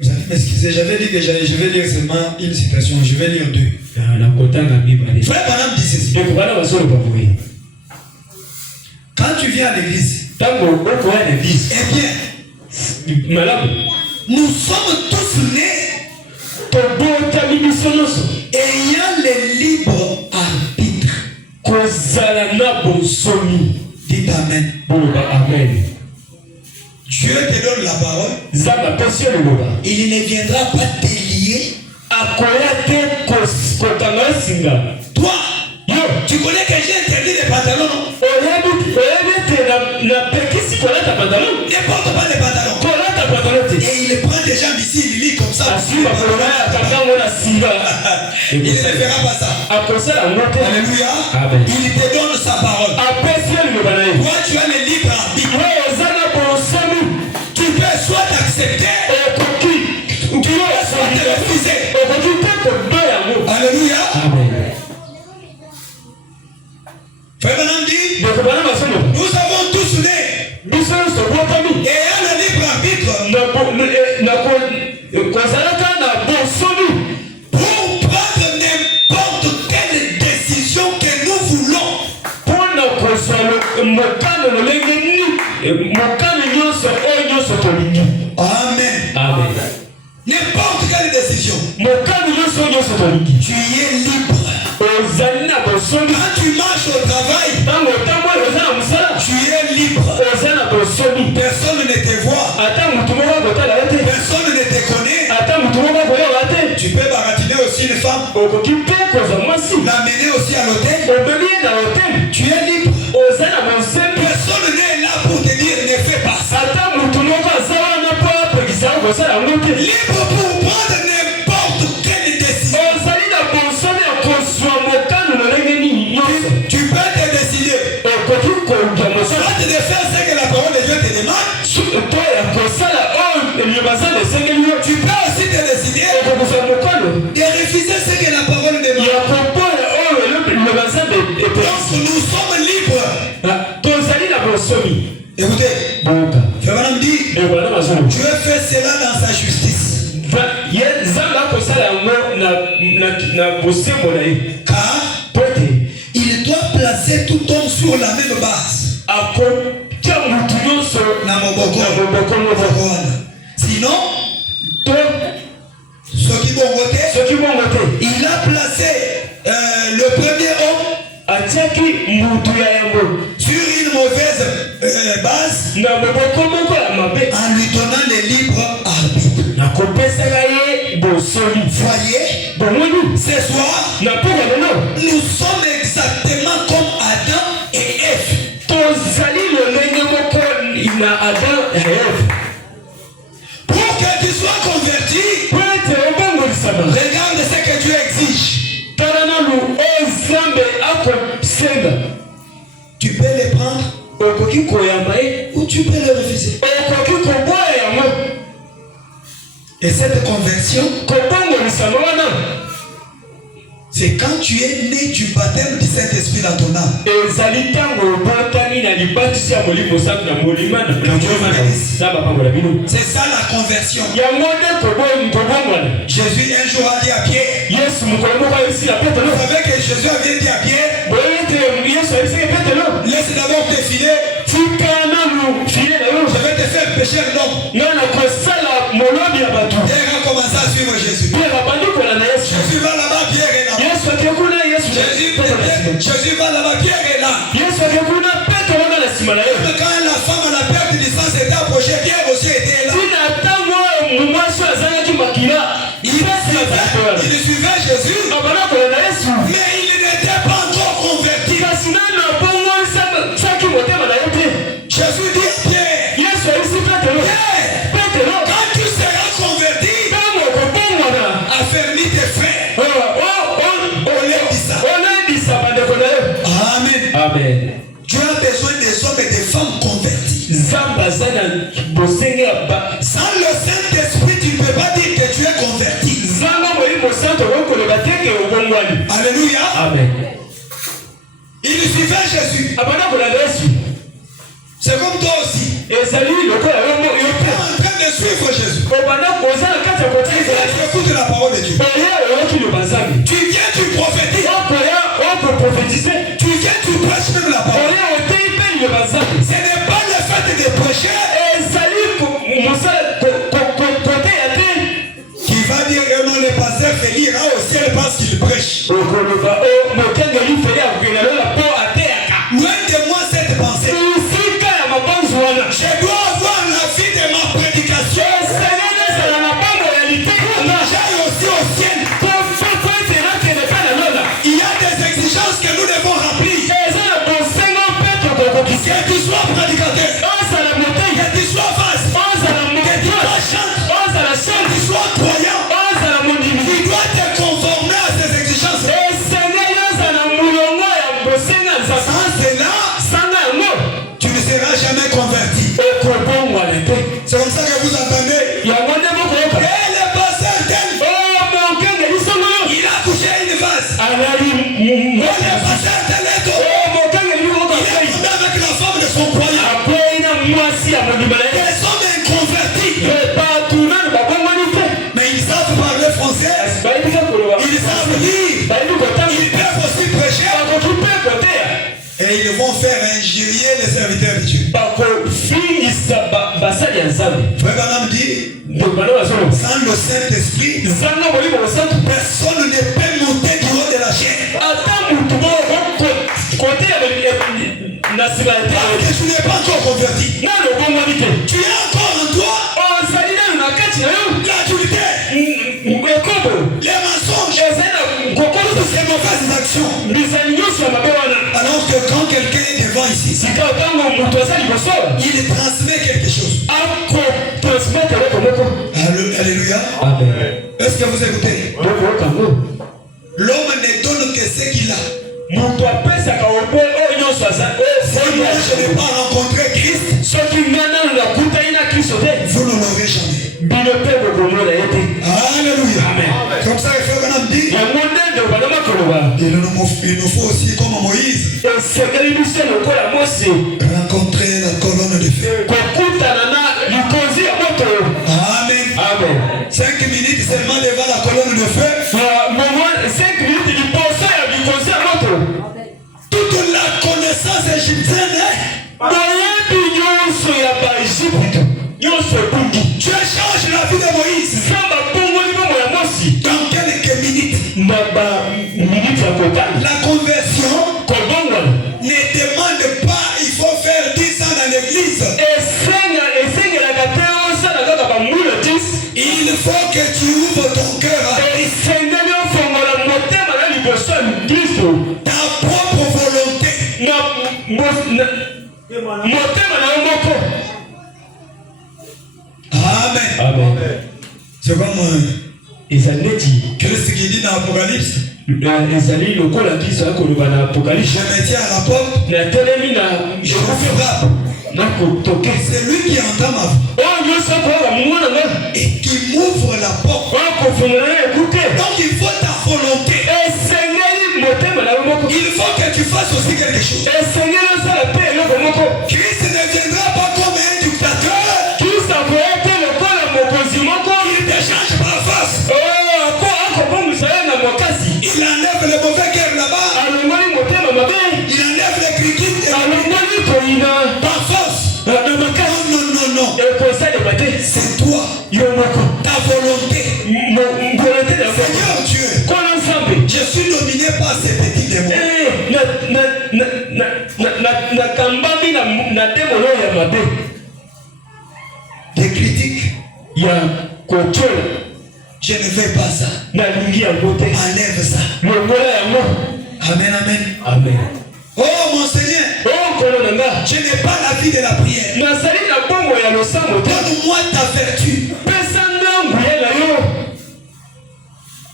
Vous allez m'excuser, j'avais dit déjà, je vais lire seulement une citation, je vais lire deux. Frère Branham dit ceci. Quand tu viens à l'église, eh bien, nous sommes tous nés ayant le libre arbitre. Dites Amen. Dieu te donne la parole. Il ne viendra pas te lier. Toi, tu connais que j'ai interdit les pantalons, non? Ne porte pas les pantalons. Et il prend des gens ici, il lit comme ça. Il ne fera pas ça. Alléluia. Il te donne sa parole. Toi, tu as le libre arbitre. Tu peux soit t'accepter, ou tu peux soit te refuser. Alléluia. Frère Branham dit, nous avons tous né ayant le libre arbitre pour prendre n'importe quelle décision que nous voulons. Amen. N'importe quelle décision. Tu y es libre. Quand tu marches au travail, tu es libre. Personne ne te voit. Personne ne te connaît. Tu peux baratiner aussi une femme. L'amener aussi à l'hôtel. Tu es libre. Personne n'est là pour te dire ne fais pas ça. Libre pour prendre n'importe quelle décision. Tu peux te décider. Soit de faire ce que la parole de Dieu te demande. Tu peux aussi te décider de refuser ce que la parole demande. Donc nous sommes libres. Écoutez, Frère Branham dit, Dieu fait cela dans sa justice. Car il doit placer tout homme sur la même base. Sinon, ceux qui vont voter, il a placé le premier homme sur une mauvaise base en lui donnant le libre arbitre. Voyez, ce soir, nous sommes exactement comme Adam et Ève. Pour que tu sois converti, regarde ce que Dieu exige. Tu peux les prendre ou tu peux les refuser. Et cette conversion, c'est quand tu es né du baptême du Saint-Esprit dans ton âme. C'est ça la conversion. Jésus un jour a dit à Pierre, vous savez que Jésus avait dit à Pierre, laisse d'abord tes filets, je vais te faire pécher l'homme. Pierre a commencé à suivre Jésus. Jésus va là-bas, Pierre est là. Jésus va là-bas, Pierre est là. Même quand la femme à la perte du sang s'était approchée, Pierre aussi était là. Il suivait Jésus, mais il n'était pas encore converti. Jésus dit Pierre, quand tu seras converti, affermis tes frères. Amen. Dieu a besoin des hommes et des femmes convertis. Sans le Saint-Esprit, tu ne peux pas dire que tu es converti. Alléluia. Amen. Il suivait Jésus. C'est comme toi aussi. en train de suivre Jésus. Écoute la parole de Dieu. Tu viens, tu prophétises. Tu viens, tu prêches même la parole. Ce n'est pas le fait de prêcher qui va dire que non, le pasteur fait lire au ciel parce qu'il prêche. Loin de moi cette pensée. Je dois avoir la vie de ma prédication. J'aille aussi au ciel. Il y a des exigences que nous devons remplir. Que tu sois prédicateur, que tu sois vaste, que tu sois chante, que tu sois croyant, tu dois te conformer à ces exigences. Sans cela, tu ne seras jamais converti. C'est comme ça que vous entendez. Et le pasteur tel, il a touché une vase. Et le pasteur tel est tombé. Il est tombé avec la femme de son croyant. Des hommes inconvertis. Mais ils savent parler français. Ils savent lire. Ils peuvent aussi prêcher. Et ils vont faire injurier les serviteurs de Dieu. Frère Branham dit, sans le Saint-Esprit, personne ne peut monter du haut de la chair. Parce que tu n'es pas encore converti. Tu es encore en toi l'adultère, les mensonges, ces mauvaises actions. Alors que quand quelqu'un est devant ici, il transmet quelque chose. Alléluia. Est-ce que vous écoutez? L'homme ne donne que ce qu'il a. Si moi je n'ai pas rencontré Christ, vous ne l'aurez jamais. Alléluia. Comme ça, le frère Branham dit, il nous faut aussi, comme Moïse, rencontrer la colonne de feu. Amen. 5 minutes seulement devant la colonne de feu. Toute la connaissance égyptienne. Tu échanges la vie de Moïse. Dans quelques minutes. La conversion ne demande pas, il faut faire 10 ans dans l'église. Il faut que tu ouvres ton cœur à ta propre volonté. Amen. C'est comme Christ qui dit dans l'Apocalypse, je me tiens à la porte, je frappe. C'est lui qui entend ma voix et qui m'ouvre la porte. Donc il faut ta volonté. Il faut que tu fasses aussi quelque chose. Christ ne viendra pas comme un dictateur. Il te change par face. Il enlève le mauvais cœur là-bas. Il enlève les critiques par force. Non. C'est toi. Ta volonté. Seigneur Dieu, je suis dominé par ces petits démons. Des critiques. Je ne fais pas ça. Enlève ça. Amen. Oh mon Seigneur, je n'ai pas la vie de la prière. Donne-moi ta vertu.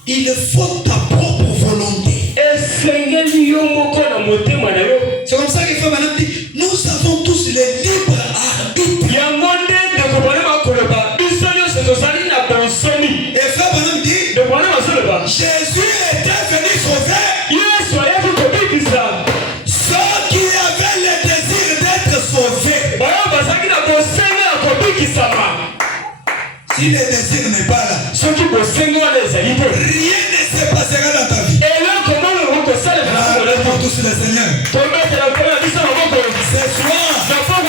Il faut ta propre volonté. C'est comme ça qu'il faut maintenant dire, nous avons tous les libres arbitres. Et frère Branham dit, Jésus était venu sauver ceux qui avaient le désir d'être sauvés. Si le désir n'est pas là, Ce qui peut saigner les alités. rien ne se passera dans ta vie. Et là, comment on peut saluer la Acclamons tous le Seigneur. Pour mettre la première mission au monde. Ce soir,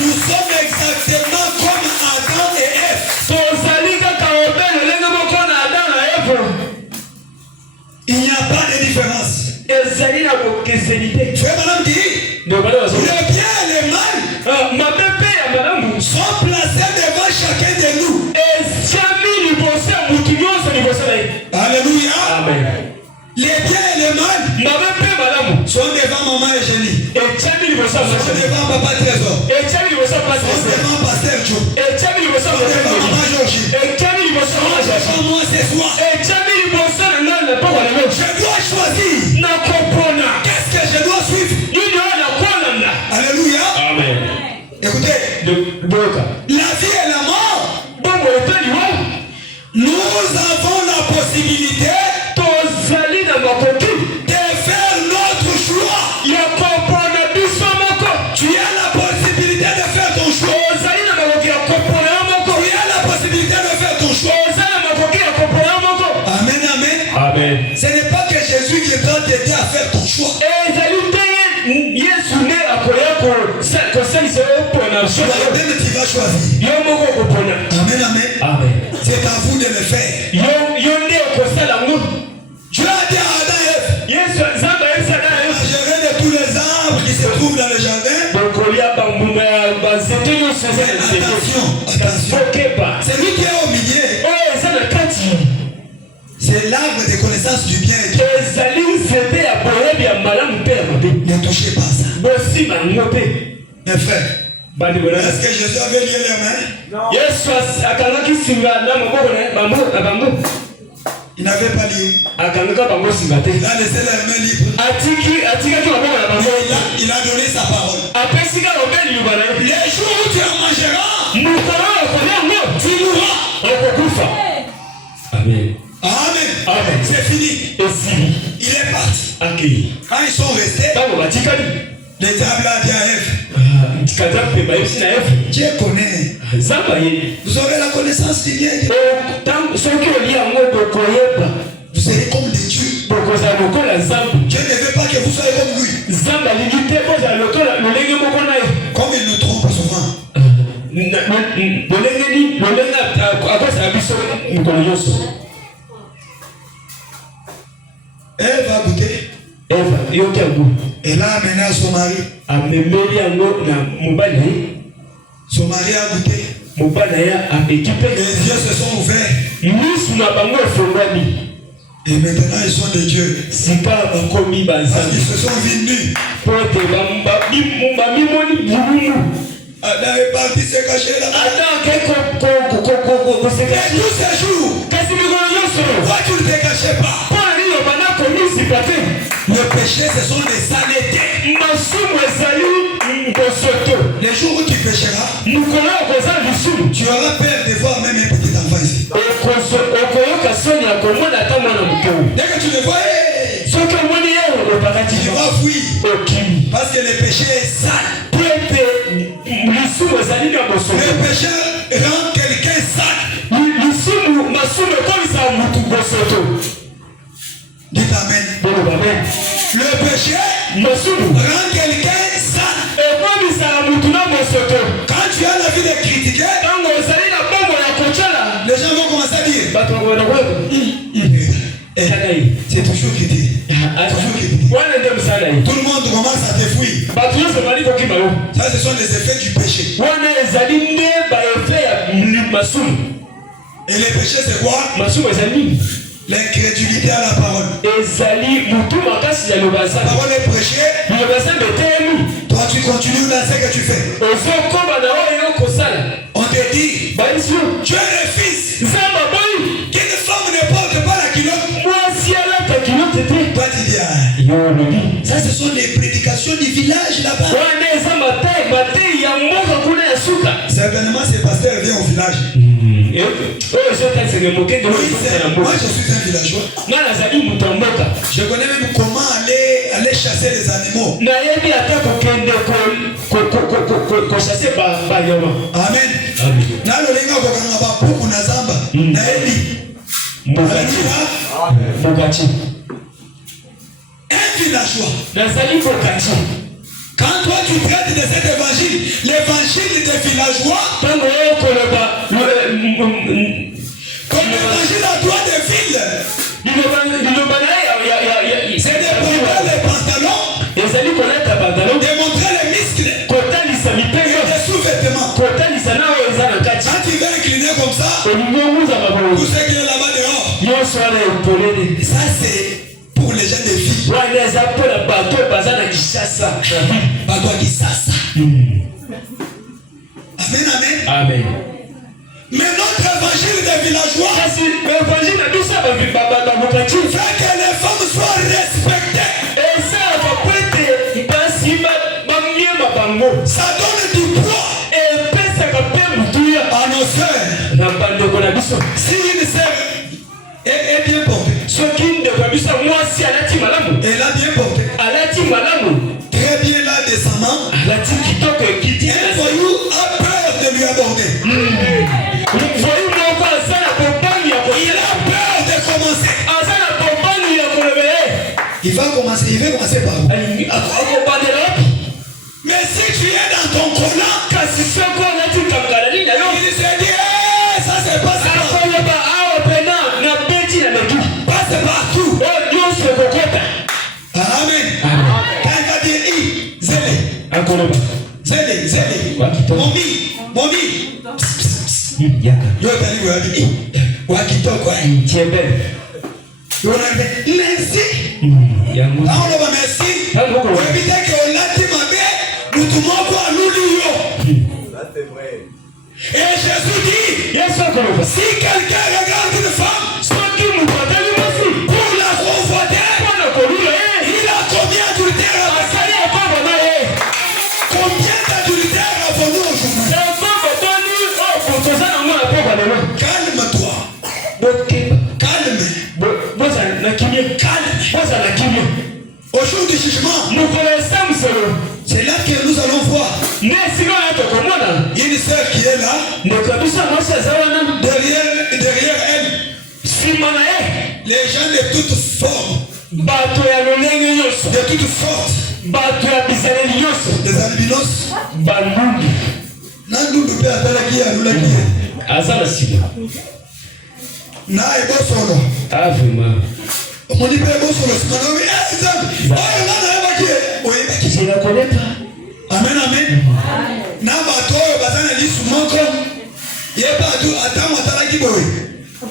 nous sommes exactement comme Adam et Ève. Il n'y a pas de différence. Frère Madame dit, le bien et le mal sont placés devant chacun de nous. Alléluia. Amen. Les biens et le mal sont devant maman Eugénie. Sont devant papa Trésor. Sont devant pasteur Joe. Sont devant maman Georgie. Sont devant moi ce soir. Je dois choisir. Qu'est-ce que je dois suivre? Alléluia. Amen. Écoutez, la vie et la mort, nous avons la possibilité de faire notre choix. Tu as la possibilité de faire ton choix. Tu as la possibilité de faire ton choix. Amen, amen. Amen. Ce n'est pas que Jésus viendra t'aider à faire ton choix. Toi-même, tu vas choisir. Amen, amen. Amen. C'est à vous de le faire. Dieu a dit à Adam et Ève, mangez de tous les arbres qui se trouvent dans le jardin. Attention. Celui qui est au milieu, c'est l'arbre de connaissance du bien et du mal. Ne touchez pas ça. Mes frères, est-ce que Jésus avait lié les mains? Il n'avait pas lié. Il a laissé les mains libres. Il a donné sa parole. Les jours où tu en mangeras, tu mourras. Amen. Amen. Amen. C'est fini. Il est parti. Quand ils sont restés, le diable a dit à Ève, Dieu connaît. Vous aurez la connaissance du bien. Vous serez comme des dieux. Dieu ne veut pas que vous soyez comme lui. Comme il nous trompe souvent. Ève a goûté. Elle a amené à son mari. Son mari a goûté. Les yeux se sont ouverts. Et maintenant ils sont des dieux. Parce qu'ils se sont vus nus. Adam est parti se cacher là-bas. Et tous ces jours, pourquoi tu ne te cachais pas? Le péché, ce sont des saletés. Les jours où tu pécheras, tu auras peur de voir même un petit enfant ici. Dès que tu le vois, tu vas fuir. Parce que le péché est sale. Le péché rend quelqu'un sale. Dites amen. Le péché rend quelqu'un sale. Quand tu as l'envie de critiquer, les gens vont commencer à dire c'est toujours critiqué. Tout le monde commence à te fuir. Ça, ce sont les effets du péché. Et le péché, c'est quoi? L'incrédulité à la parole. La parole est prêchée. Toi, tu continues dans ce que tu fais. On te dit, tu es le fils. Qu'une femme ne porte pas la culotte. Toi, tu dis, ça, ce sont les prédications du village là-bas. Certainement, ces pasteurs viennent au village. Moi, je suis un villageois. Je connais même comment aller chasser les animaux. Amen. Un villageois. Quand toi tu traites de cet évangile, l'évangile des villageois, comme l'évangile à toi des villes, c'est de porter les pantalons, de montrer les muscles, et des sous-vêtements. Quand tu vas incliner comme ça, tout ce qui est là-bas dehors, ça c'est pour les gens des filles. Bateau à Kisasa. Amen, amen. Amen. Mais notre évangile des villageois fait que les femmes soient respectées. Ça donne du poids à nos sœurs. Si une sœur est bien portée, elle a bien porté, très bien là décemment, un voyou a peur de lui aborder. Il a peur de commencer. Il va commencer par où? Mais si tu es dans ton collant, il se dit ça c'est pas ça. Passe partout. Amen. Quand il va dire zélé. Mommy. Merci. Et Jésus dit, si quelqu'un regarde une femme pour la convoiter, il a combien d'adultères? Combien d'adultères avons-nous aujourd'hui? Calme. Au jour du jugement, c'est là que nous allons voir une sœur qui est là. Derrière elle, les gens de toutes formes, de toutes sortes, des albinos. Nandu pe atalaki ya lulaki. Na ebosolo. Vraiment. On dit pas bosolo. Je la connais pas. Amen. Na bato bazana li sumoko. Yeba du atamu atalaki boy.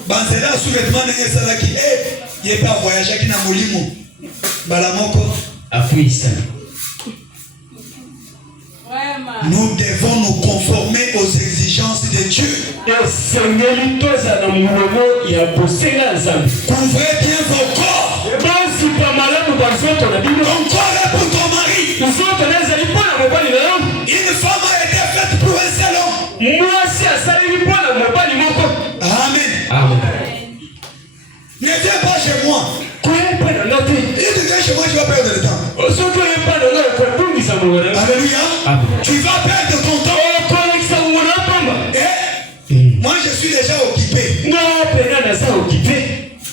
Banzela sous-vêtement nenge salaki. Yeba voyager ki na molimo. Balamoko. Afuisa. Nous devons nous conformer aux exigences de Dieu. Couvrez bien vos corps. Ton corps est pour ton mari. Une femme a été faite pour un seul homme. Amen. Ne viens pas chez moi. Si tu viens chez moi, tu vas perdre le temps. Alléluia. Tu vas perdre ton temps. Moi, je suis déjà occupé.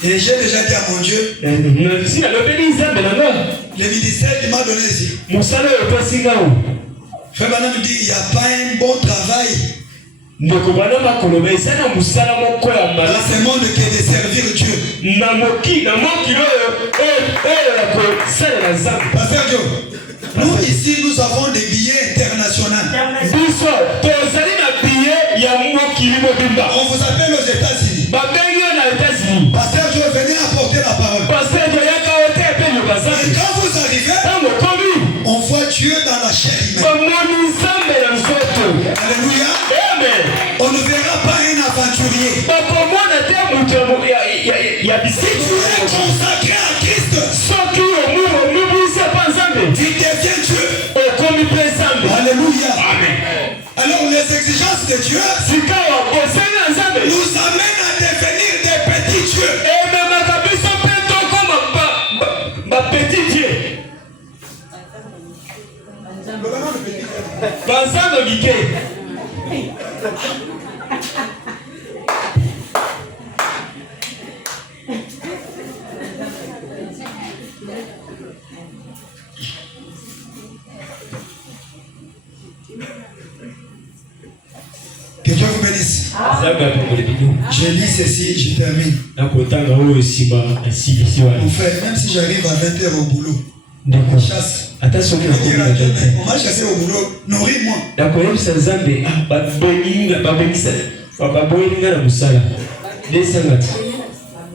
Et j'ai déjà dit à mon Dieu, le ministère qui m'a donné ici. Frère Banam me dit, il n'y a pas un bon travail dans ce monde que de servir Dieu. Pasteur Dieu, nous ici, nous avons des billets internationaux. On vous appelle aux États-Unis. Pasteur Dieu, venez apporter la parole. Et quand vous arrivez, on voit Dieu dans la chair humaine. Alléluia. On ne verra pas un aventurier. Si tu es consacré à Christ, tu deviens Dieu. Alléluia. Alors les exigences de Dieu nous amène à devenir des petits dieux. Que Dieu vous bénisse. Je lis ceci, je termine. Mon frère, même si j'arrive à 20h au boulot, on chasse. On m'a chassé au boulot, nourris-moi.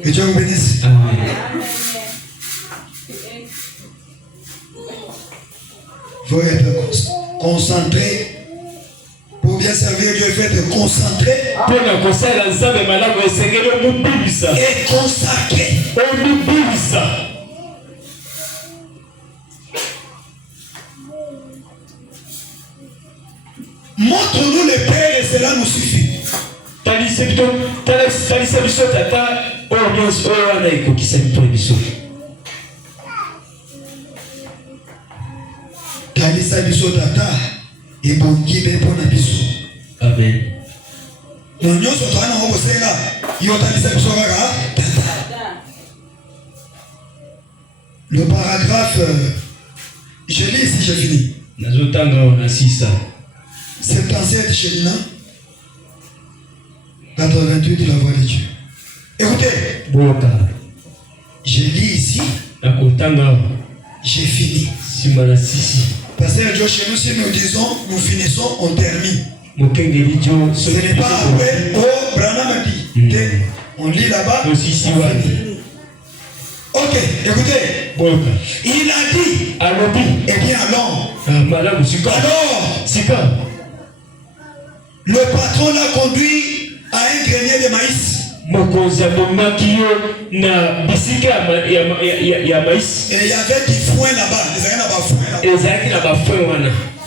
Que Dieu vous bénisse. Amen. Il faut être concentré. Pour bien servir Dieu, il faut être concentré et consacré. Montre-nous le Père et cela nous suffit. Talisa biso tata et bongi be pona biso. Amen. Nous sommes tous en Obosenga. Talisa biso kaka tata. Le paragraphe, je lis ici, j'ai fini. 77 Chélina, 88 la voix de Dieu. Écoutez, je lis ici, j'ai fini. Pasteur Dieu, chez nous, si nous disons, nous finissons, on termine. Ce n'est pas après, oh, Branham a dit. On lit là-bas, on finit. Ok, écoutez. Il a dit, eh bien alors, le patron l'a conduit à un grenier de maïs. Et il y avait du foin là-bas.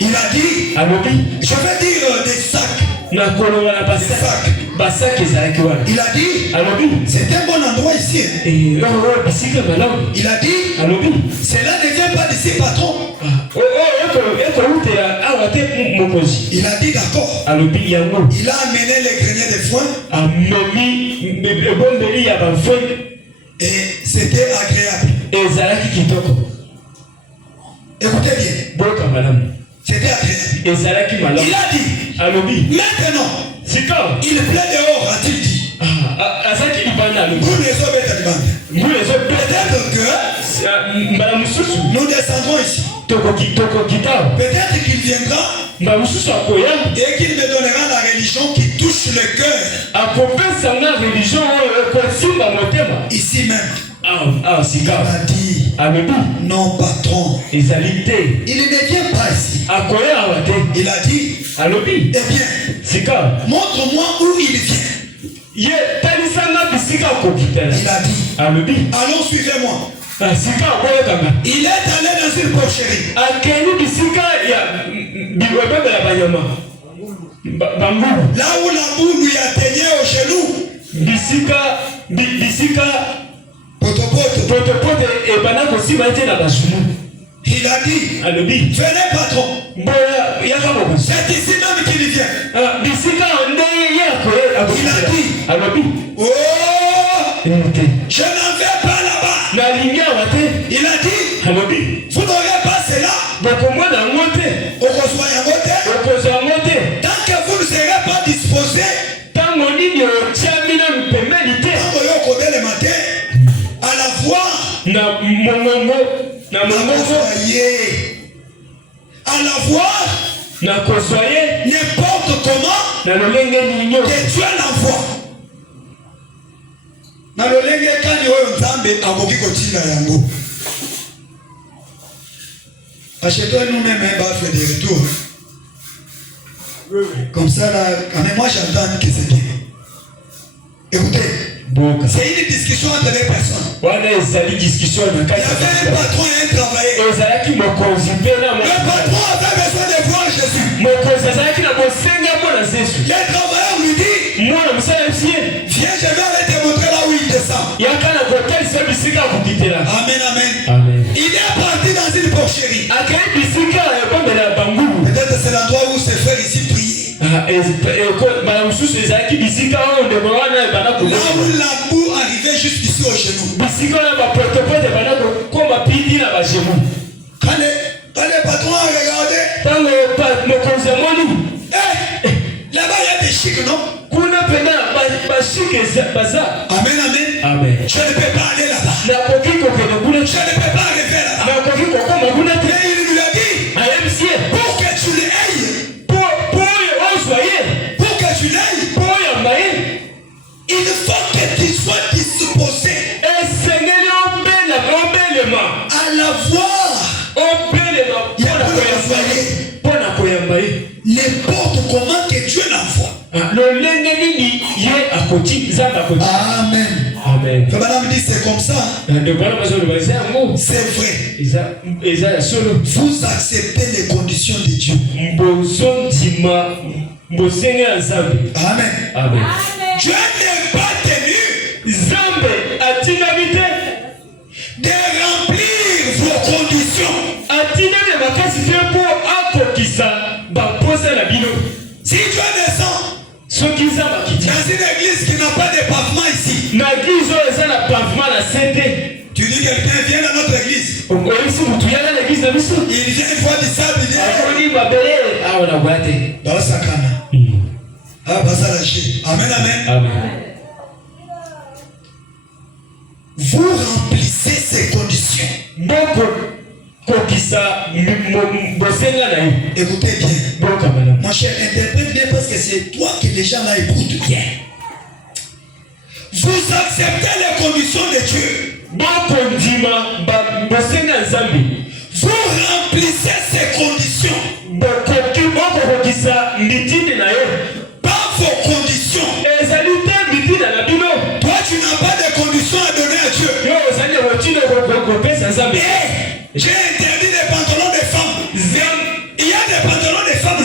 Il a dit, je vais dire des sacs. Il a dit, c'est un bon endroit ici. Il a dit, cela ne vient pas d'ici, patron. Il a dit d'accord. Il a amené les greniers de foin. Et c'était agréable. Écoutez bien. C'était agréable. Il a dit, maintenant, il plaît dehors, a-t-il dit. Peut-être que nous descendrons ici. Peut-être qu'il viendra et qu'il me donnera la religion qui touche le cœur. Ici même. Il a dit, non patron, il ne vient pas ici. Il a dit, eh bien, montre-moi où il vient. Il a dit, allons suivez-moi. Il est allé dans une porcherie. Là où la boue lui atteignait au genou. Il a dit, venez patron. C'est ici même qu'il vient. Il a dit, oh, je n'en vais pas là-bas. Il a dit, vous n'aurez pas cela. Tant que vous ne serez pas disposé, à la voir, à la voir, n'importe comment, que Dieu l'envoie. Achetons nous-mêmes un baffle de retour. Comme ça, là, quand même, moi j'entends que c'est bien. Écoutez, c'est une discussion entre les personnes. Il y avait un patron et un travailleur. Le patron avait besoin de voir Jésus. Le travailleur lui dit, Moi, je sais. Viens, je vais aller te montrer là où il descend. Amen, amen. Amen. Il est parti dans une porcherie. Peut-être c'est l'endroit où ses frères ici priaient. Là où la boue arrivait jusqu'ici au genou. Quand les patrons ont regardé, là-bas il y a des chics, non? Amen, amen. Amen. Je ne peux pas aller là-bas. Je ne peux pas arriver là-bas. Mais il lui a dit, pour que tu l'ailles, il faut que tu sois disposé à la voir. Il y a les portes, comment que Dieu l'envoie. Amen. Amen. Madame dit c'est comme ça. C'est vrai. Vous acceptez les conditions de Dieu. Amen. Amen. Dieu n'est pas tenu de remplir vos conditions. Si Dieu descend dans une église qui n'a pas de pavement ici, tu dis quelqu'un vient dans notre église, il vient une fois du sable, il dit dans sa canne. Amen, amen. Vous remplissez ces conditions. Écoutez bien. Mon cher, interprète bien parce que c'est toi que les gens là écoutent bien. Vous acceptez les conditions de Dieu. Vous remplissez ces conditions. Pas vos conditions. Toi, tu n'as pas de conditions à donner à Dieu. J'ai interdit les pantalons des femmes. Il y a des pantalons des femmes.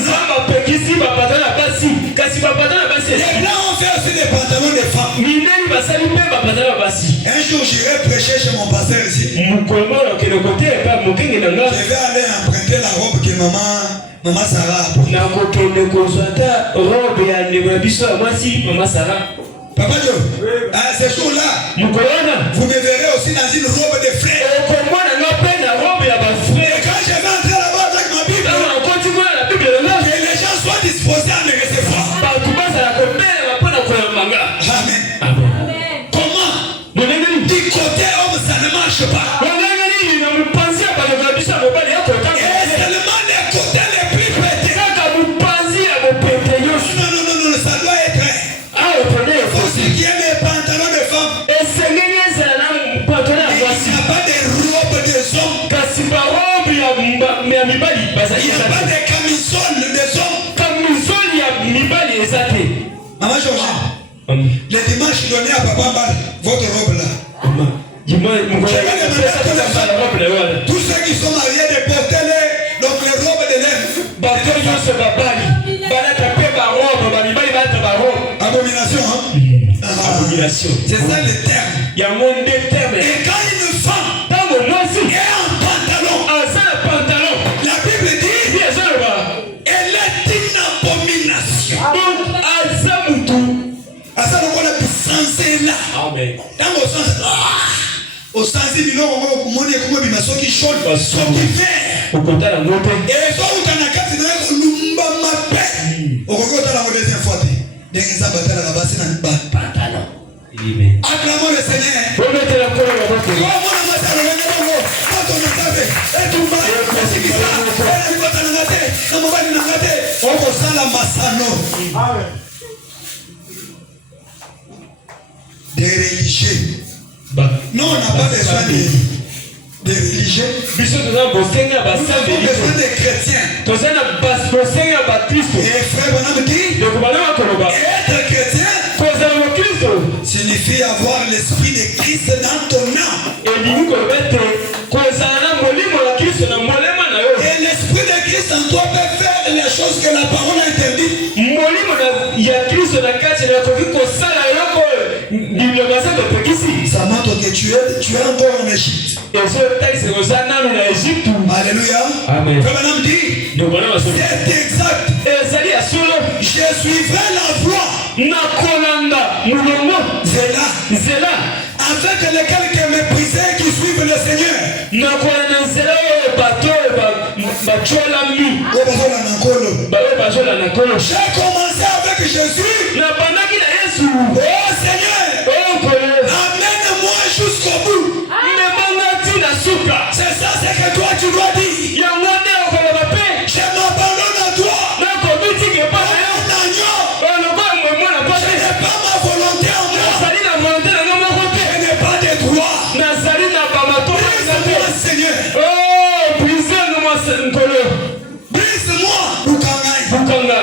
Les blancs ont fait aussi des pantalons des femmes. Un jour, j'irai prêcher chez mon pasteur ici. Je vais aller emprunter la robe que maman Sarah a. Papa Dieu, à ce jour-là, vous me verrez aussi dans une robe de frère. Et quand je vais entrer là-bas avec ma Bible, que les gens soient disposés à me recevoir. Amen. Comment? Du côté homme, ça ne marche pas. Et seulement les côtés les plus pétés. Non, ça doit être. Pour ce qui est mes pantalons de femmes, il n'y a pas de robe des hommes. Il n'y a pas de camisole des hommes. Maman Georges, le dimanche, donnez à Papa Mbal votre robe là. Tous ceux qui sont mariés, de porter donc les robes de l'air. Abomination, hein? Abomination. C'est ça le terme. Il y a moins de termes. Et quand une femme est en pantalon, la Bible dit elle est une abomination. Asa le voilà puissance là. Amen. Dans au sens au sens du nom on monnaie comme bimaso qui chaude so qui fait. Au côté la montée. Et so utana kati na lumba mabe. Au côté la deuxième fois. Dengi za batala la basi na pantalon. Amen. Acclamons le Seigneur. Remettez la colonne à votre Comment on va faire le bongo? Quand on savait et tout va c'est qui ça. Et quand on a raté, on va nous rater. On va ça la masano. Amen. Des religieux. Non, on n'a pas besoin de religieux. Nous avons besoin de chrétiens. Et frère Bonhomme dit, être chrétien signifie avoir l'esprit de Christ dans ton âme. Et l'esprit de Christ en toi peut faire les choses que la parole a interdites. Ça montre que tu es encore en Égypte. Alléluia. Amen. Frère dit, c'est exact. Je suivrai la voie. Zéla. Avec lesquels qui méprisaient qui suivent le Seigneur. J'ai commencé avec Jésus. Oh Seigneur, amène-moi jusqu'au bout. C'est ça ce que toi tu dois dire. Je m'abandonne à toi. Je n'ai pas ma volonté en moi. Je n'ai pas de droit. Brise-moi Seigneur. Brise-moi. Bukanga.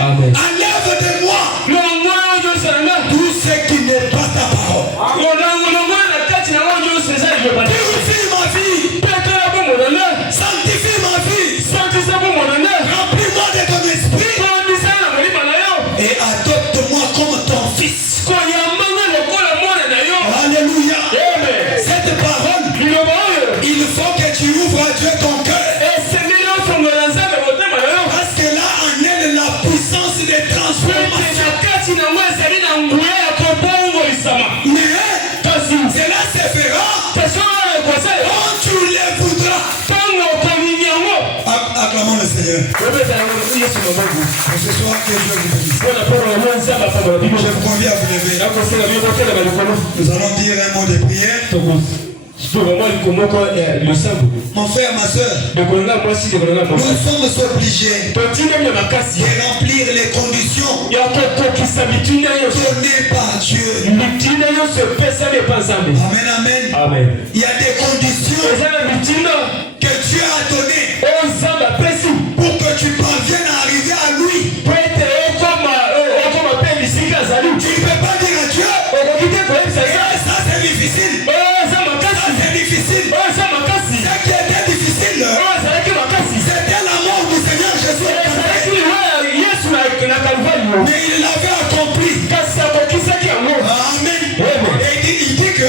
Amen. Enlève de moi tout ce qui n'est pas ta parole. Purifie ma vie. Sanctifie ma vie. Remplis-moi de ton esprit. Et adopte-moi comme ton fils. Alléluia. Cette parole, il faut que tu ouvres à Dieu ton cœur. Parce que là en est la puissance de transformation. Mais cela se fera quand tu le voudras. Acclamons le Seigneur. Ce soir que Dieu vous bénisse. Je vous convie à vous lever. Nous allons dire un mot de prière. Mon frère, ma soeur, nous sommes obligés de remplir les conditions données par Dieu. Amen. Il y a des conditions que Dieu a données pour que tu parviennes à arriver à lui. Tu ne peux pas dire à Dieu, ça c'est difficile. Ce qui était difficile, c'était la mort du Seigneur Jésus. Mais il l'avait accompli. Amen. Et il dit que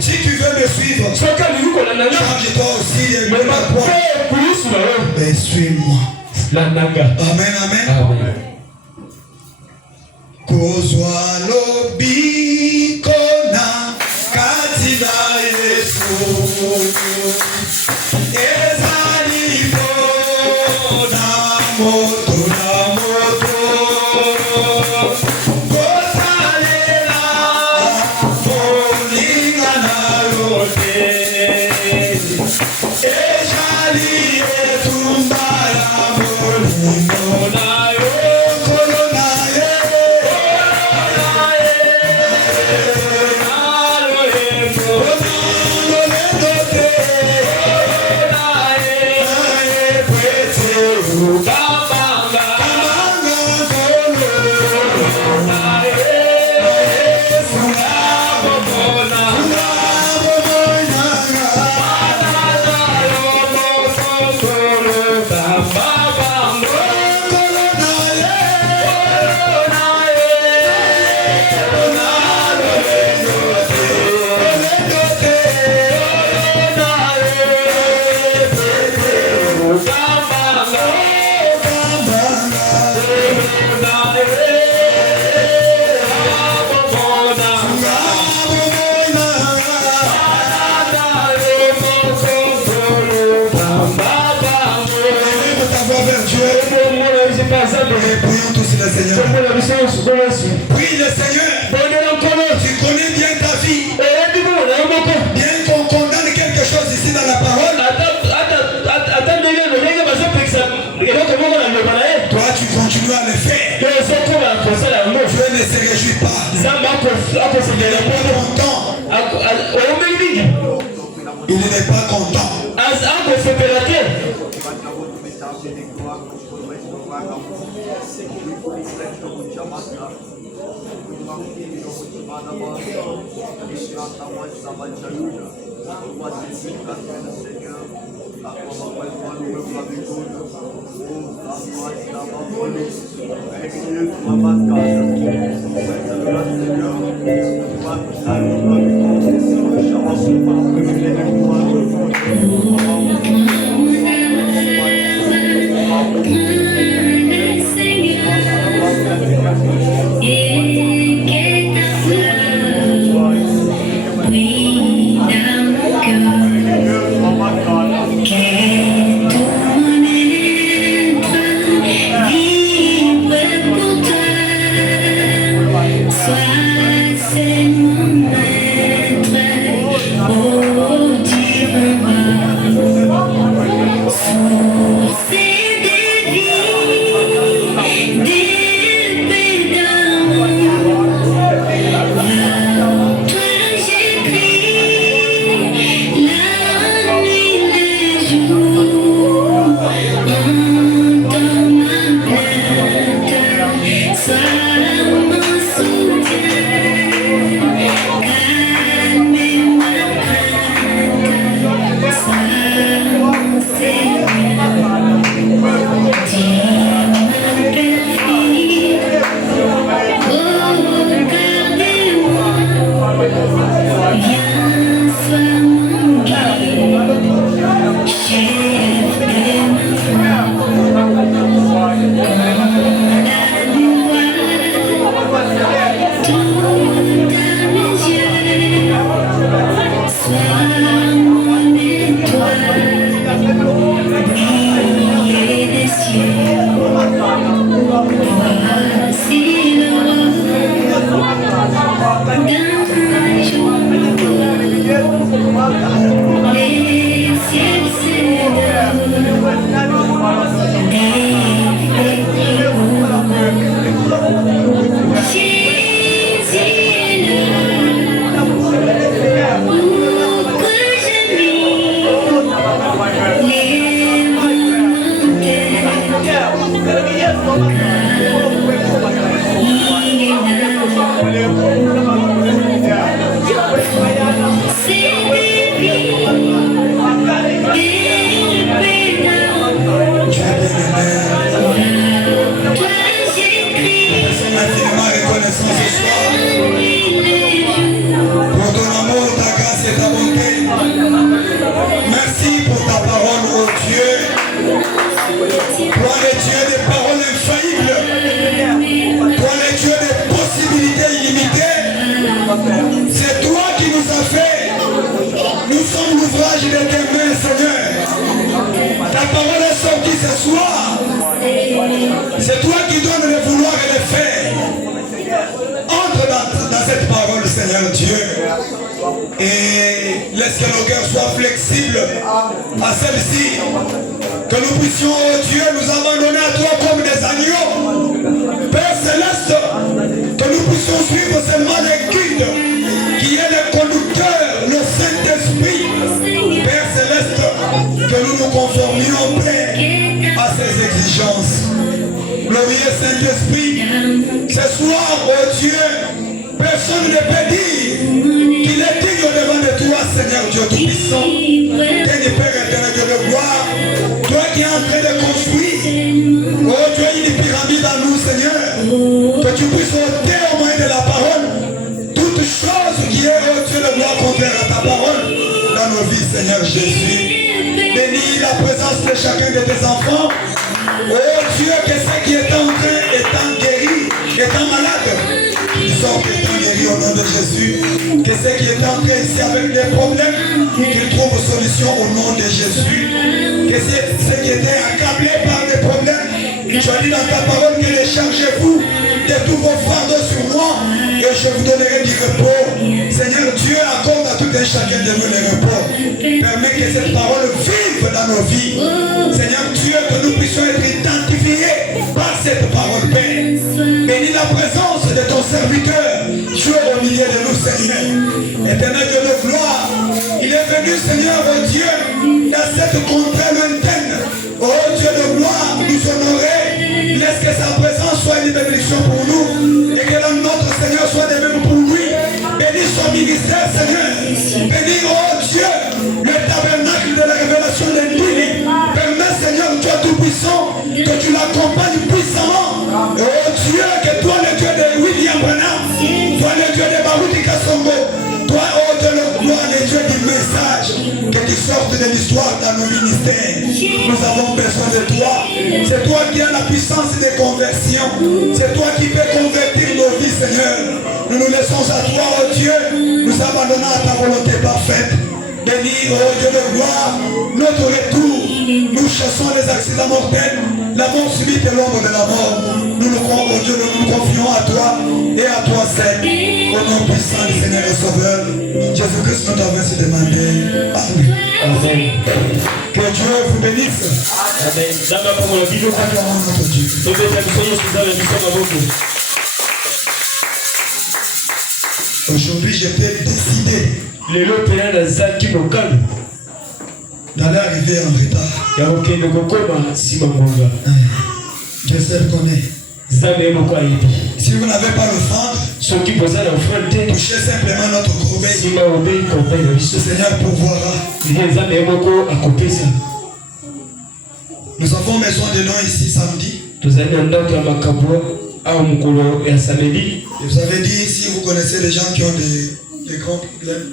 si tu veux me suivre, charge-toi aussi de ma croix. Et suis-moi. Amen. Kozwa lobi kona katina Yesu. Ezali bona moto na moto. Kosalela bolinga na lote. Ezali etumbala bolingo na yo. Prions tous le Seigneur. Prie le Seigneur. Tu connais bien ta vie. Bien qu'on condamne quelque chose ici dans la parole, toi tu continues à le faire. Dieu ne se réjouit pas. Il n'est pas content. C'est toi qui donnes le vouloir et le faire. Entre dans cette parole, Seigneur Dieu, et laisse que nos cœurs soient flexibles à celle-ci. Que nous puissions, oh Dieu, nous abandonner à toi comme des agneaux. Père Céleste, que nous puissions suivre seulement les guides, qui est le conducteur, le Saint-Esprit. Père Céleste, que nous nous conformions, Père, à ces exigences. Glorieux Saint-Esprit, ce soir, oh Dieu, personne ne peut dire qu'il est digne au-devant de toi, Seigneur Dieu Tout-Puissant. Dieu Père éternel, Dieu de gloire, toi qui es en train de construire, oh Dieu, une pyramide à nous, Seigneur, que tu puisses ôter au moyen de la parole toute chose qui est, oh Dieu, de gloire contraire à ta parole dans nos vies, Seigneur Jésus. Bénis la présence de chacun de tes enfants. Oh Dieu, que ce qui est en train, étant guéri, étant malade, ils sortent étant guéris au nom de Jésus. Que ce qui est en train ici avec des problèmes, qu'ils trouvent solution au nom de Jésus. Que ce qui était accablé par des problèmes, tu as dit dans ta parole que les chargez-vous de tous vos fardeaux sur moi et je vous donnerai du repos. Seigneur Dieu, accorde à tout un chacun de nous le repos. Permets que cette parole vive dans nos vies. Seigneur Dieu, que nous puissions être identifiés par cette parole, Père. Bénis la présence de ton serviteur, Dieu au milieu de nous, Seigneur. Éternel Dieu de gloire, il est venu, Seigneur, oh Dieu, dans cette contrée lointaine. Oh Dieu de gloire, nous honorer. Laisse que sa présence soit une bénédiction pour nous et que notre Seigneur soit de même pour lui. Bénis son ministère, Seigneur. Bénis, oh Dieu, le tabernacle de la révélation de l'île. Permets, Seigneur, Dieu Tout-Puissant, que tu l'accompagnes puissamment. Oh Dieu, que toi, le Dieu de William Branham, toi, le Dieu de Baruch Kasson, Congo. Toi, oh Dieu, le gloire et Dieu du message, que tu sortes de l'histoire dans nos ministères. Nous avons besoin de toi. C'est toi qui as la puissance de conversion. C'est toi qui peux convertir nos vies, Seigneur. Nous nous laissons à toi, oh Dieu. Nous abandonnons à ta volonté parfaite. Bénis, oh Dieu de gloire, notre retour. Nous chassons les accidents mortels, la mort subite et l'ombre de la mort. Nous nous croyons, oh Dieu, nous nous confions à toi et à toi seul. Au nom puissant du Seigneur et Sauveur, Jésus-Christ, nous t'avons ainsi demandé. Amen. Amen. Que Dieu vous bénisse. Amen. Acclamons notre Dieu. Aujourd'hui, j'étais décidé d'aller arriver en retard. Dieu seul connaît. Si vous n'avez pas l'offrande, touchez simplement notre corbeille. Le Seigneur pourvoira. Nous avons besoin de noms ici samedi. Et vous avez dit, si vous connaissez des gens qui ont des grands problèmes.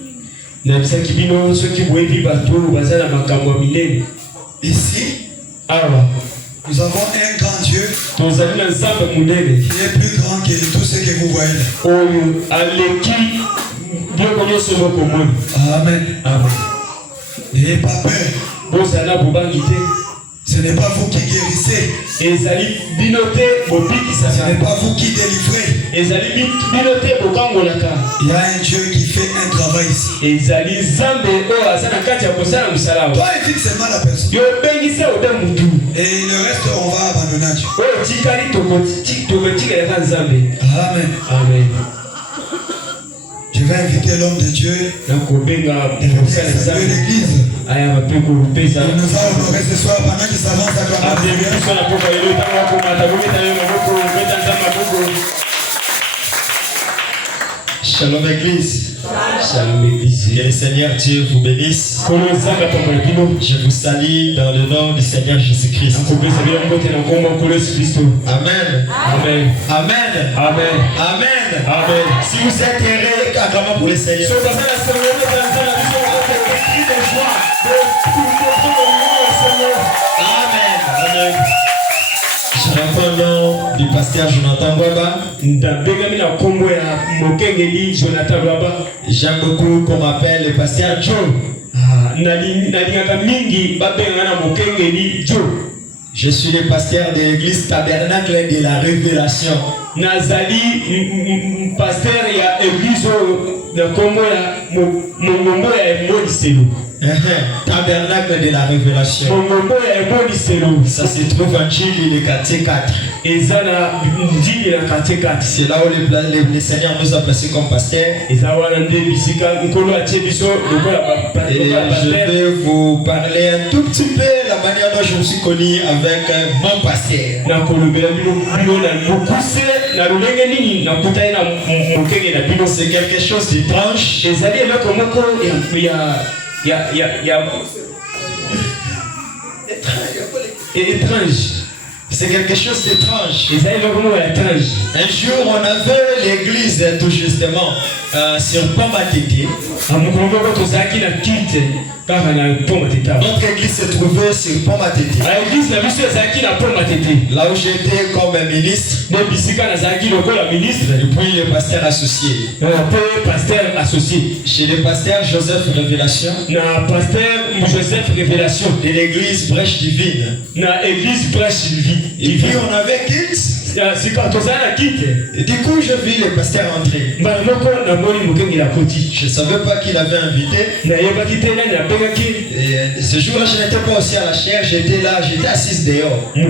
Ici, nous avons un grand Dieu qui est plus grand que tout ce que vous voyez. Amen. N'ayez pas peur. Ce n'est pas vous qui guérissez. Ce n'est pas vous qui délivrez. Il y a un Dieu qui fait un travail ici. Toi, évite seulement la personne. Et le reste, on va abandonner à Dieu. Amen. Amen. Je vais inviter l'homme de Dieu de saluer l'église. Il nous a honoré ce soir pendant qu'il s'avance à Shalom Église. Shalom Église. Que le Seigneur Dieu vous bénisse. Je vous salue dans le nom du Seigneur Jésus-Christ. Amen. Amen. Amen. Amen. Amen. Amen. Si vous êtes erré, acclamons pour le Seigneur. Amen. Amen. J'entends le nom du pasteur Jonathan Baba. J'aime beaucoup qu'on m'appelle le pasteur Joe. Je suis le pasteur de l'église Tabernacle de la Révélation. Tabernacle de la Révélation. Ça se trouve en Chili, le quartier 4. C'est là où le Seigneur nous a placés comme pasteur. Et je vais vous parler un tout petit peu la manière dont je me suis connu avec mon pasteur. C'est quelque chose d'étrange. Étrange. C'est quelque chose d'étrange. Un jour, on avait l'église tout justement sur Pambatete. Notre église se trouvait sur Pambatete. Là où j'étais comme ministre. Et puis le pasteur associé. Chez le pasteur Joseph Révélation. De l'église Brèche Divine. Et puis on avait Kids. Et du coup je vis le pasteur entrer. Je ne savais pas qu'il avait invité. Et ce jour-là je n'étais pas aussi à la chaire. J'étais là, j'étais assise dehors. Quand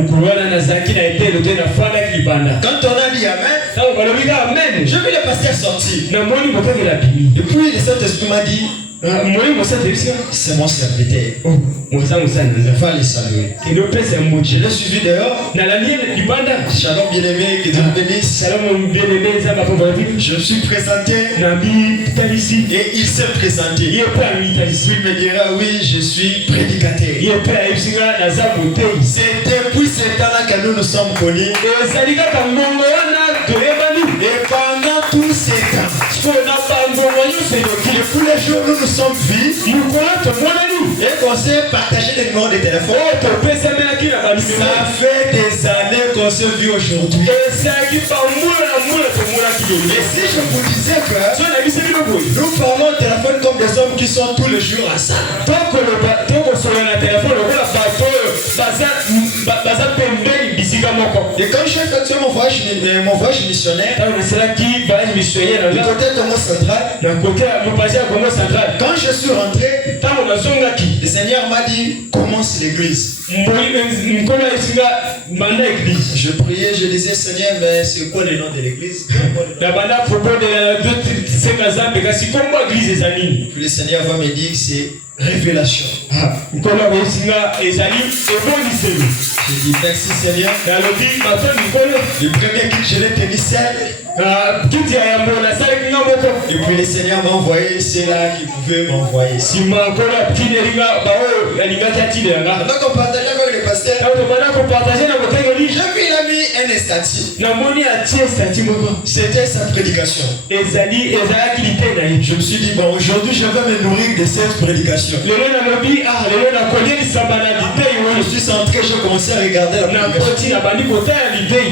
on a dit Amen, je vis le pasteur sortir. Et puis le Saint-Esprit m'a dit, c'est mon serviteur. Va les saluer. Je l'ai suivi dehors. Shalom bien-aimé, que Dieu vous bénisse. Je me suis présenté. Et il s'est présenté. Il me dira, oui, je suis prédicateur. C'est depuis ce temps-là que nous nous sommes connus. Et pendant tous ces temps, sommes vus et qu'on s'est partagé les numéros de téléphone. Ça fait des années qu'on se vit aujourd'hui. Et si je vous disais que nous parlons au téléphone comme des hommes qui sont tous les jours ensemble. Et quand je suis fait mon voyage missionnaire, du côté Congo central, quand je suis rentré, le Seigneur m'a dit, commence l'église. Je priais, je disais, Seigneur, mais c'est quoi le nom de l'église? Puis le Seigneur va me dire que c'est révélation. J'ai dit merci Seigneur. Le premier kit je l'ai tenu seul. Et puis le Seigneur m'a envoyé ceux-là qui pouvaient m'envoyer. Donc on partageait avec le pasteur. J'ai vu il a mis un statut. C'était sa prédication. Je me suis dit bon aujourd'hui je vais me nourrir de cette prédication. Je suis centré, j'ai commencé à regarder la prédication.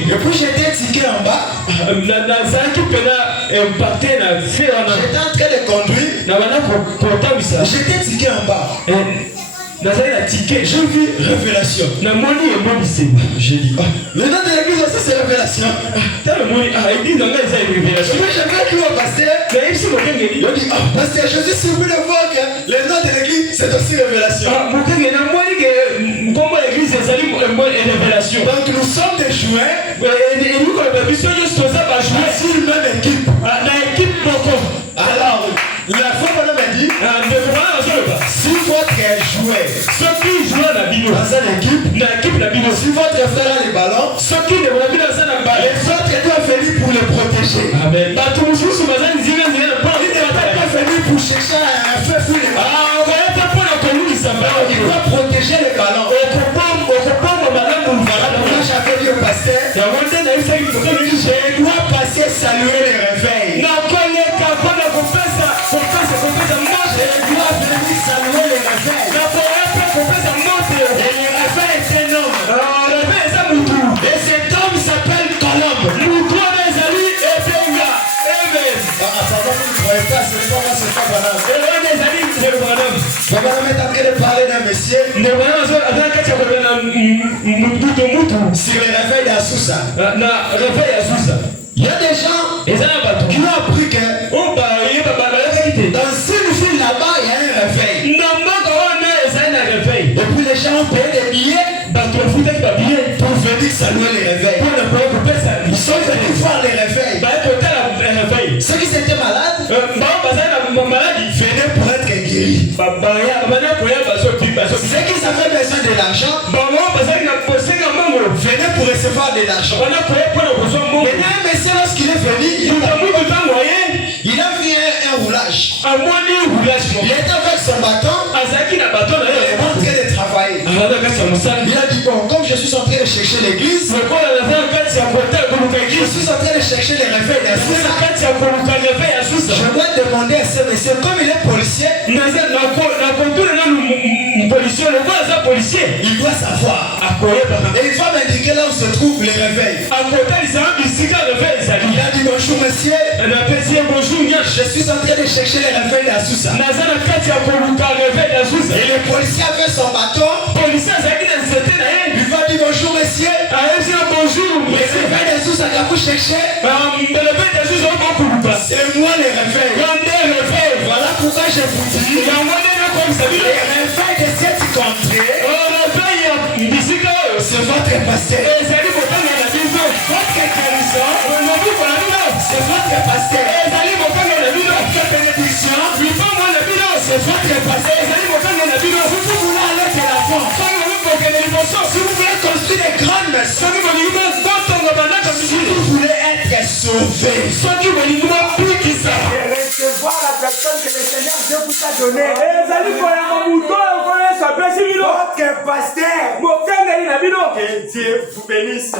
Et puis j'étais tiqué en bas. J'étais en train de conduire. J'étais tiqué en bas. J'ai vu révélation. J'ai dit, le nom de l'église aussi c'est révélation. Mais j'avais cru au pasteur. Il dit, pasteur Jésus, si vous voulez voir que le nom de l'église c'est aussi révélation. Donc nous sommes des joueurs. Sur une même équipe. Alors, la fois qu'on m'a dit, si votre joueur dans une équipe, si votre frère a les ballons, les autres doivent venir pour le protéger. Amen. Il n'est pas venu pour chercher un feu fou. Il doit protéger les ballons. J'avais dit au pasteur, je dois passer saluer les réveils. Je dois venir saluer les réveils. Et les réveils est un homme. Et cet homme s'appelle Colombe. Pardon, vous ne croyez pas, c'est pas moi, c'est pas Banam. Banam est en train de parler d'un monsieur sur les réveils d'Assousa. Il y a des gens qui ont appris que dans une ville là-bas, il y a un réveil. Et puis les gens ont payé des billets pour venir saluer les réveils. Ils sont venus voir les réveils. Ceux qui étaient malades venaient pour être guéris. Ceux qui avaient besoin de l'argent venaient pour recevoir de l'argent. Maintenant, un monsieur, lorsqu'il est venu, il a vu un roulage. Il était avec son bâton. Il est en train de travailler. Il a dit bon, comme je suis en train de chercher l'église, je suis en train de chercher les réveils d'Assousa. Je dois demander à ce monsieur, comme il est policier, il doit savoir. Et il va m'indiquer là où se trouvent les réveils. Il a dit bonjour monsieur. Je suis en train de chercher les réveils d'Assousa. Et le policier avait son bâton. Il va dire bonjour monsieur. Les réveils d'Assousa que vous cherchez, c'est moi les réveils. Voilà pourquoi je vous dis, les réveils de cette contrée, c'est votre pasteur. Votre guérison, c'est votre pasteur. Votre bénédiction, c'est votre pasteur. Si vous voulez aller de l'avant, si vous voulez construire des grandes maisons, si vous voulez être sauvé, recevoir la personne que le Seigneur Dieu vous a donnée. Votre pasteur, que Dieu vous bénisse.